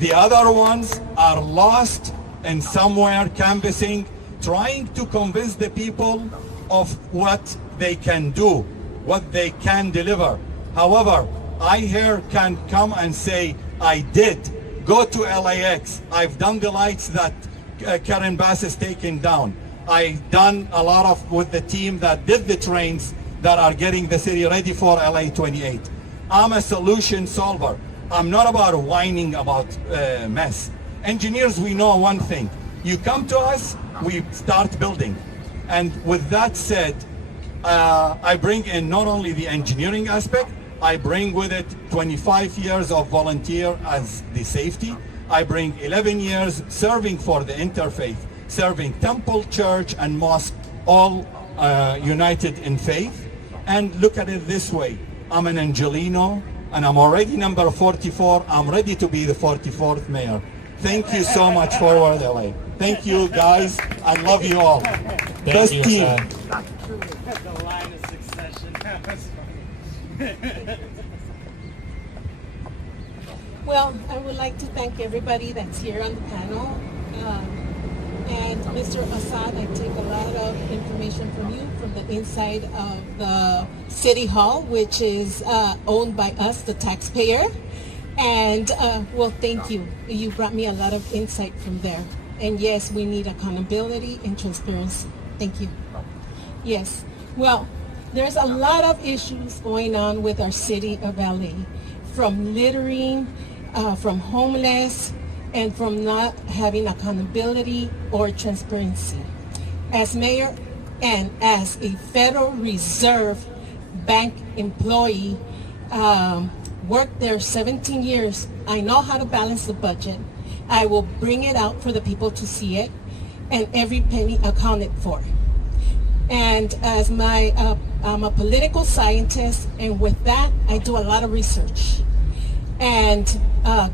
The other ones are lost and somewhere canvassing, trying to convince the people of what they can do, what they can deliver. However, I here can come and say, I did go to LAX. I've done the lights that Karen Bass has taken down. I've done a lot of with the team that did the trains that are getting the city ready for LA 28. I'm a solution solver. I'm not about whining about mess. Engineers, we know one thing. You come to us, we start building. And with that said, I bring in not only the engineering aspect, I bring with it 25 years of volunteer as the safety. I bring 11 years serving for the interfaith, serving temple, church, and mosque, all united in faith. And look at it this way. I'm an Angelino, and I'm already number 44. I'm ready to be the 44th mayor. Thank you so much, Forward LA. Thank you, guys. I love you all. Best team. The line of succession. That's funny. Well, I would like to thank everybody that's here on the panel. And Mr. Assad, I take a lot of information from you from the inside of the City Hall, which is owned by us, the taxpayer. And well, thank you. You brought me a lot of insight from there. And yes, we need accountability and transparency. Thank you. Yes. Well, there's a lot of issues going on with our city of LA, from littering, from homeless, and from not having accountability or transparency. As mayor and as a Federal Reserve Bank employee, worked there 17 years, I know how to balance the budget. I will bring it out for the people to see it, and every penny accounted for. And as I'm a political scientist, and with that, I do a lot of research. And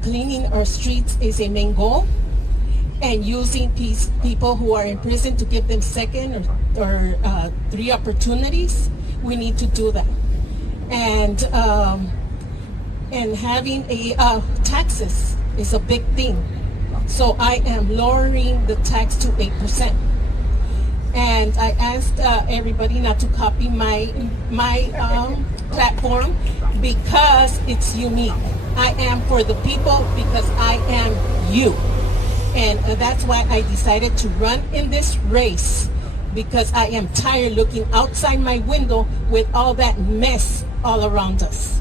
cleaning our streets is a main goal, and using people who are in prison to give them second or 3 opportunities. We need to do that. And having taxes is a big thing. So I am lowering the tax to 8%. And I asked everybody not to copy my platform because it's unique. I am for the people because I am you. And that's why I decided to run in this race, because I am tired looking outside my window with all that mess all around us.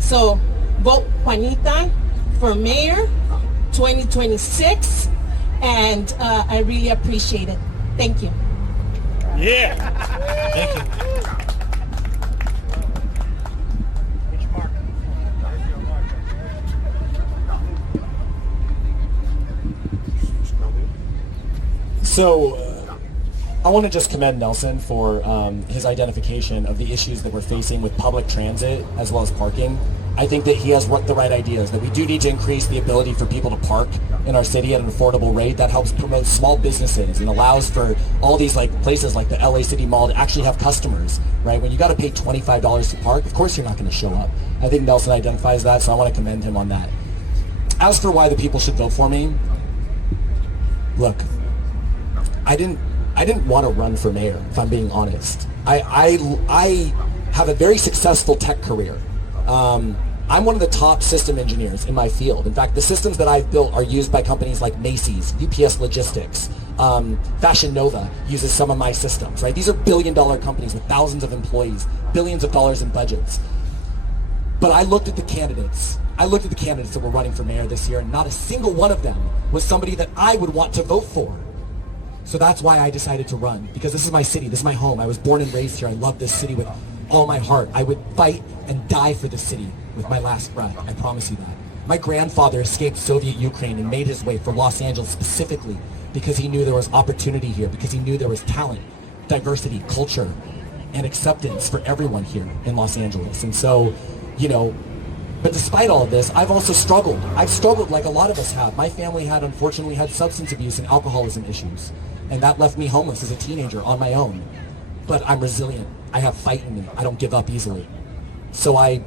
So vote Juanita for mayor 2026, and I really appreciate it. Thank you. Yeah. Thank you. So, I want to just commend Nelson for his identification of the issues that we're facing with public transit as well as parking. I think that he has the right ideas, that we do need to increase the ability for people to park in our city at an affordable rate. That helps promote small businesses and allows for all these places like the LA City Mall to actually have customers, right? When you got to pay $25 to park, of course you're not going to show up. I think Nelson identifies that, so I want to commend him on that. As for why the people should vote for me, look, I didn't want to run for mayor, if I'm being honest. I have a very successful tech career. I'm one of the top system engineers in my field. In fact, the systems that I've built are used by companies like Macy's, UPS Logistics, Fashion Nova uses some of my systems, right? These are billion-dollar companies with thousands of employees, billions of dollars in budgets. But I looked at the candidates. That were running for mayor this year, and not a single one of them was somebody that I would want to vote for. So that's why I decided to run, because this is my city, this is my home. I was born and raised here. I love this city with all my heart. I would fight and die for this city with my last breath. I promise you that. My grandfather escaped Soviet Ukraine and made his way for Los Angeles specifically because he knew there was opportunity here, because he knew there was talent, diversity, culture, and acceptance for everyone here in Los Angeles. And so, but despite all of this, I've also struggled. I've struggled like a lot of us have. My family unfortunately had substance abuse and alcoholism issues. And that left me homeless as a teenager on my own. But I'm resilient. I have fight in me. I don't give up easily. So I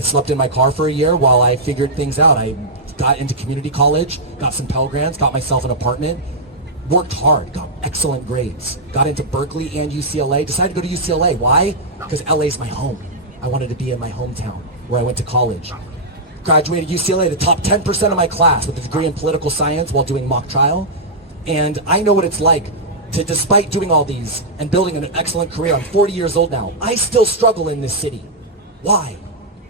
slept in my car for a year while I figured things out. I got into community college, got some Pell Grants, got myself an apartment, worked hard, got excellent grades, got into Berkeley and UCLA, decided to go to UCLA. Why? Because LA's my home. I wanted to be in my hometown where I went to college. Graduated UCLA, the top 10% of my class with a degree in political science while doing mock trial. And I know what it's like to, despite doing all these and building an excellent career, I'm 40 years old now, I still struggle in this city. Why?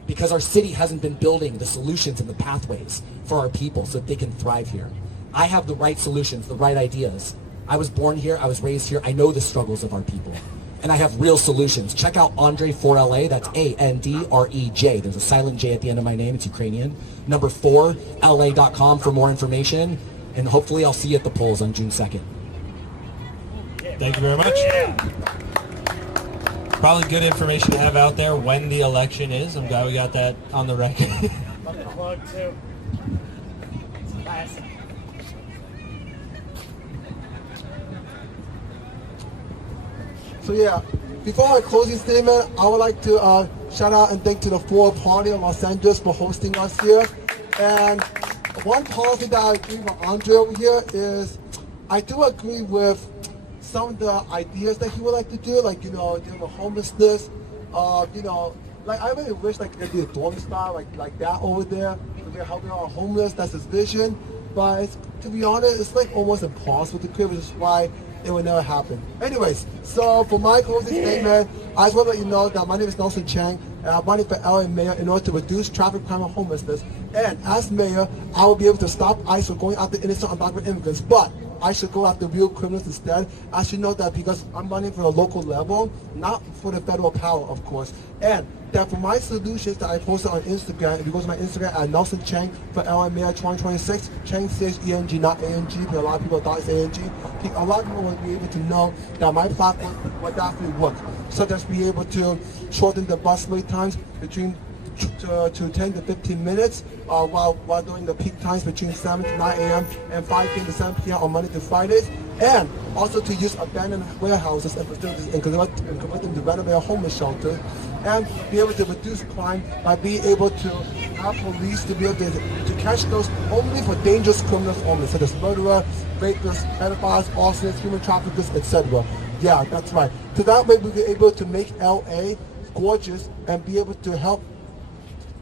Because our city hasn't been building the solutions and the pathways for our people so that they can thrive here. I have the right solutions, the right ideas. I was born here, I was raised here, I know the struggles of our people. And I have real solutions. Check out Andre for LA, that's ANDREJ. There's a silent J at the end of my name, it's Ukrainian. Number 4, LA.com for more information. And hopefully I'll see you at the polls on June 2nd. Thank you very much. Probably good information to have out there when the election is. I'm glad we got that on the record. Plug too. So yeah, before my closing statement, I would like to shout out and thank to the Forward Party of Los Angeles for hosting us here. And one policy that I agree with Andre over here is, I do agree with some of the ideas that he would like to do, like, dealing with homelessness, like I really wish like they did a dorm style like that over there. They're helping our homeless, that's his vision. But to be honest, it's like almost impossible to create, which is why it will never happen. Anyways, so for my closing statement, I just want to let you know that my name is Nelson Chang, and I'm running for LA mayor in order to reduce traffic crime and homelessness. And as mayor, I will be able to stop ICE from going after innocent undocumented immigrants. But I should go after real criminals instead. I should know that because I'm running for the local level, not for the federal power, of course. And that for my solutions that I posted on Instagram, if you go to my Instagram at Nelson Chang for LA Mayor 2026, Chang says ENG, not ANG, but a lot of people thought it's ANG. A lot of people will be able to know that my platform will definitely work. So that be able to shorten the bus wait times between to 10 to 15 minutes while during the peak times between 7 to 9 a.m. and 5 p.m. to 7 p.m. on Monday to Fridays, and also to use abandoned warehouses and facilities and convert them to renovated homeless shelters, and be able to reduce crime by being able to have police to be able to catch those only for dangerous criminals only, such as murderers, rapists, pedophiles, arsonists, human traffickers, etc. Yeah, that's right. So that way we'll be able to make LA gorgeous and be able to help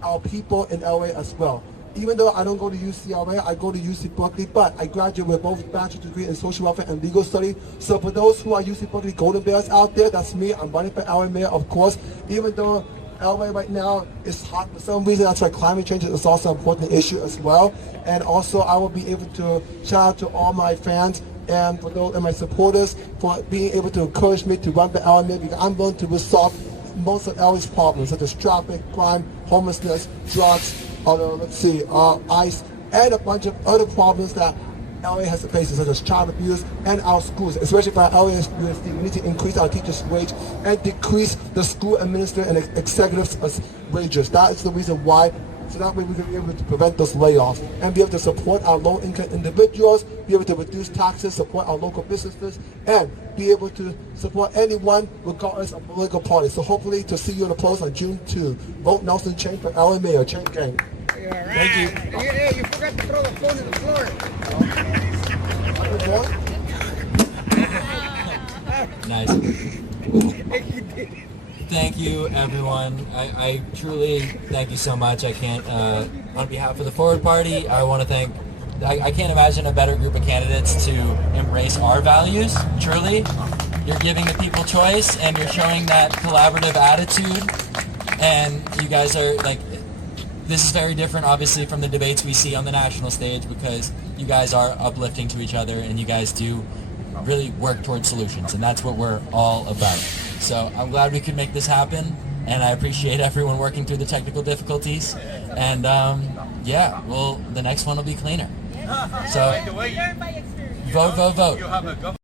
our people in LA as well. Even though I don't go to UCLA, I go to UC Berkeley, but I graduated with both bachelor's degree in social welfare and legal study. So for those who are UC Berkeley Golden Bears out there, that's me. I'm running for LA Mayor, of course. Even though LA right now is hot for some reason, that's why climate change is also an important issue as well. And also I will be able to shout out to all my fans and for those and my supporters for being able to encourage me to run for LA Mayor, because I'm going to resolve most of LA's problems, such as traffic, crime, homelessness, drugs, ICE, and a bunch of other problems that LA has to face, such as child abuse and our schools, especially for LA University. We need to increase our teachers' wage and decrease the school administrator and executives' wages. That is the reason why. So that way we can be able to prevent those layoffs and be able to support our low-income individuals, be able to reduce taxes, support our local businesses, and be able to support anyone regardless of political party. So hopefully to see you in the polls on June 2. Vote Nelson Chang for LA Mayor. Chang Gang. Thank you. Hey, you forgot to throw the phone to the floor. Nice. Thank you, everyone. I truly thank you so much. I can't, on behalf of the Forward Party, I want to thank, I can't imagine a better group of candidates to embrace our values, truly. You're giving the people choice, and you're showing that collaborative attitude, and you guys are, like, this is very different, obviously, from the debates we see on the national stage, because you guys are uplifting to each other, and you guys do really work towards solutions, and that's what we're all about. So I'm glad we could make this happen, and I appreciate everyone working through the technical difficulties. And yeah, well, the next one will be cleaner. So vote, vote, vote.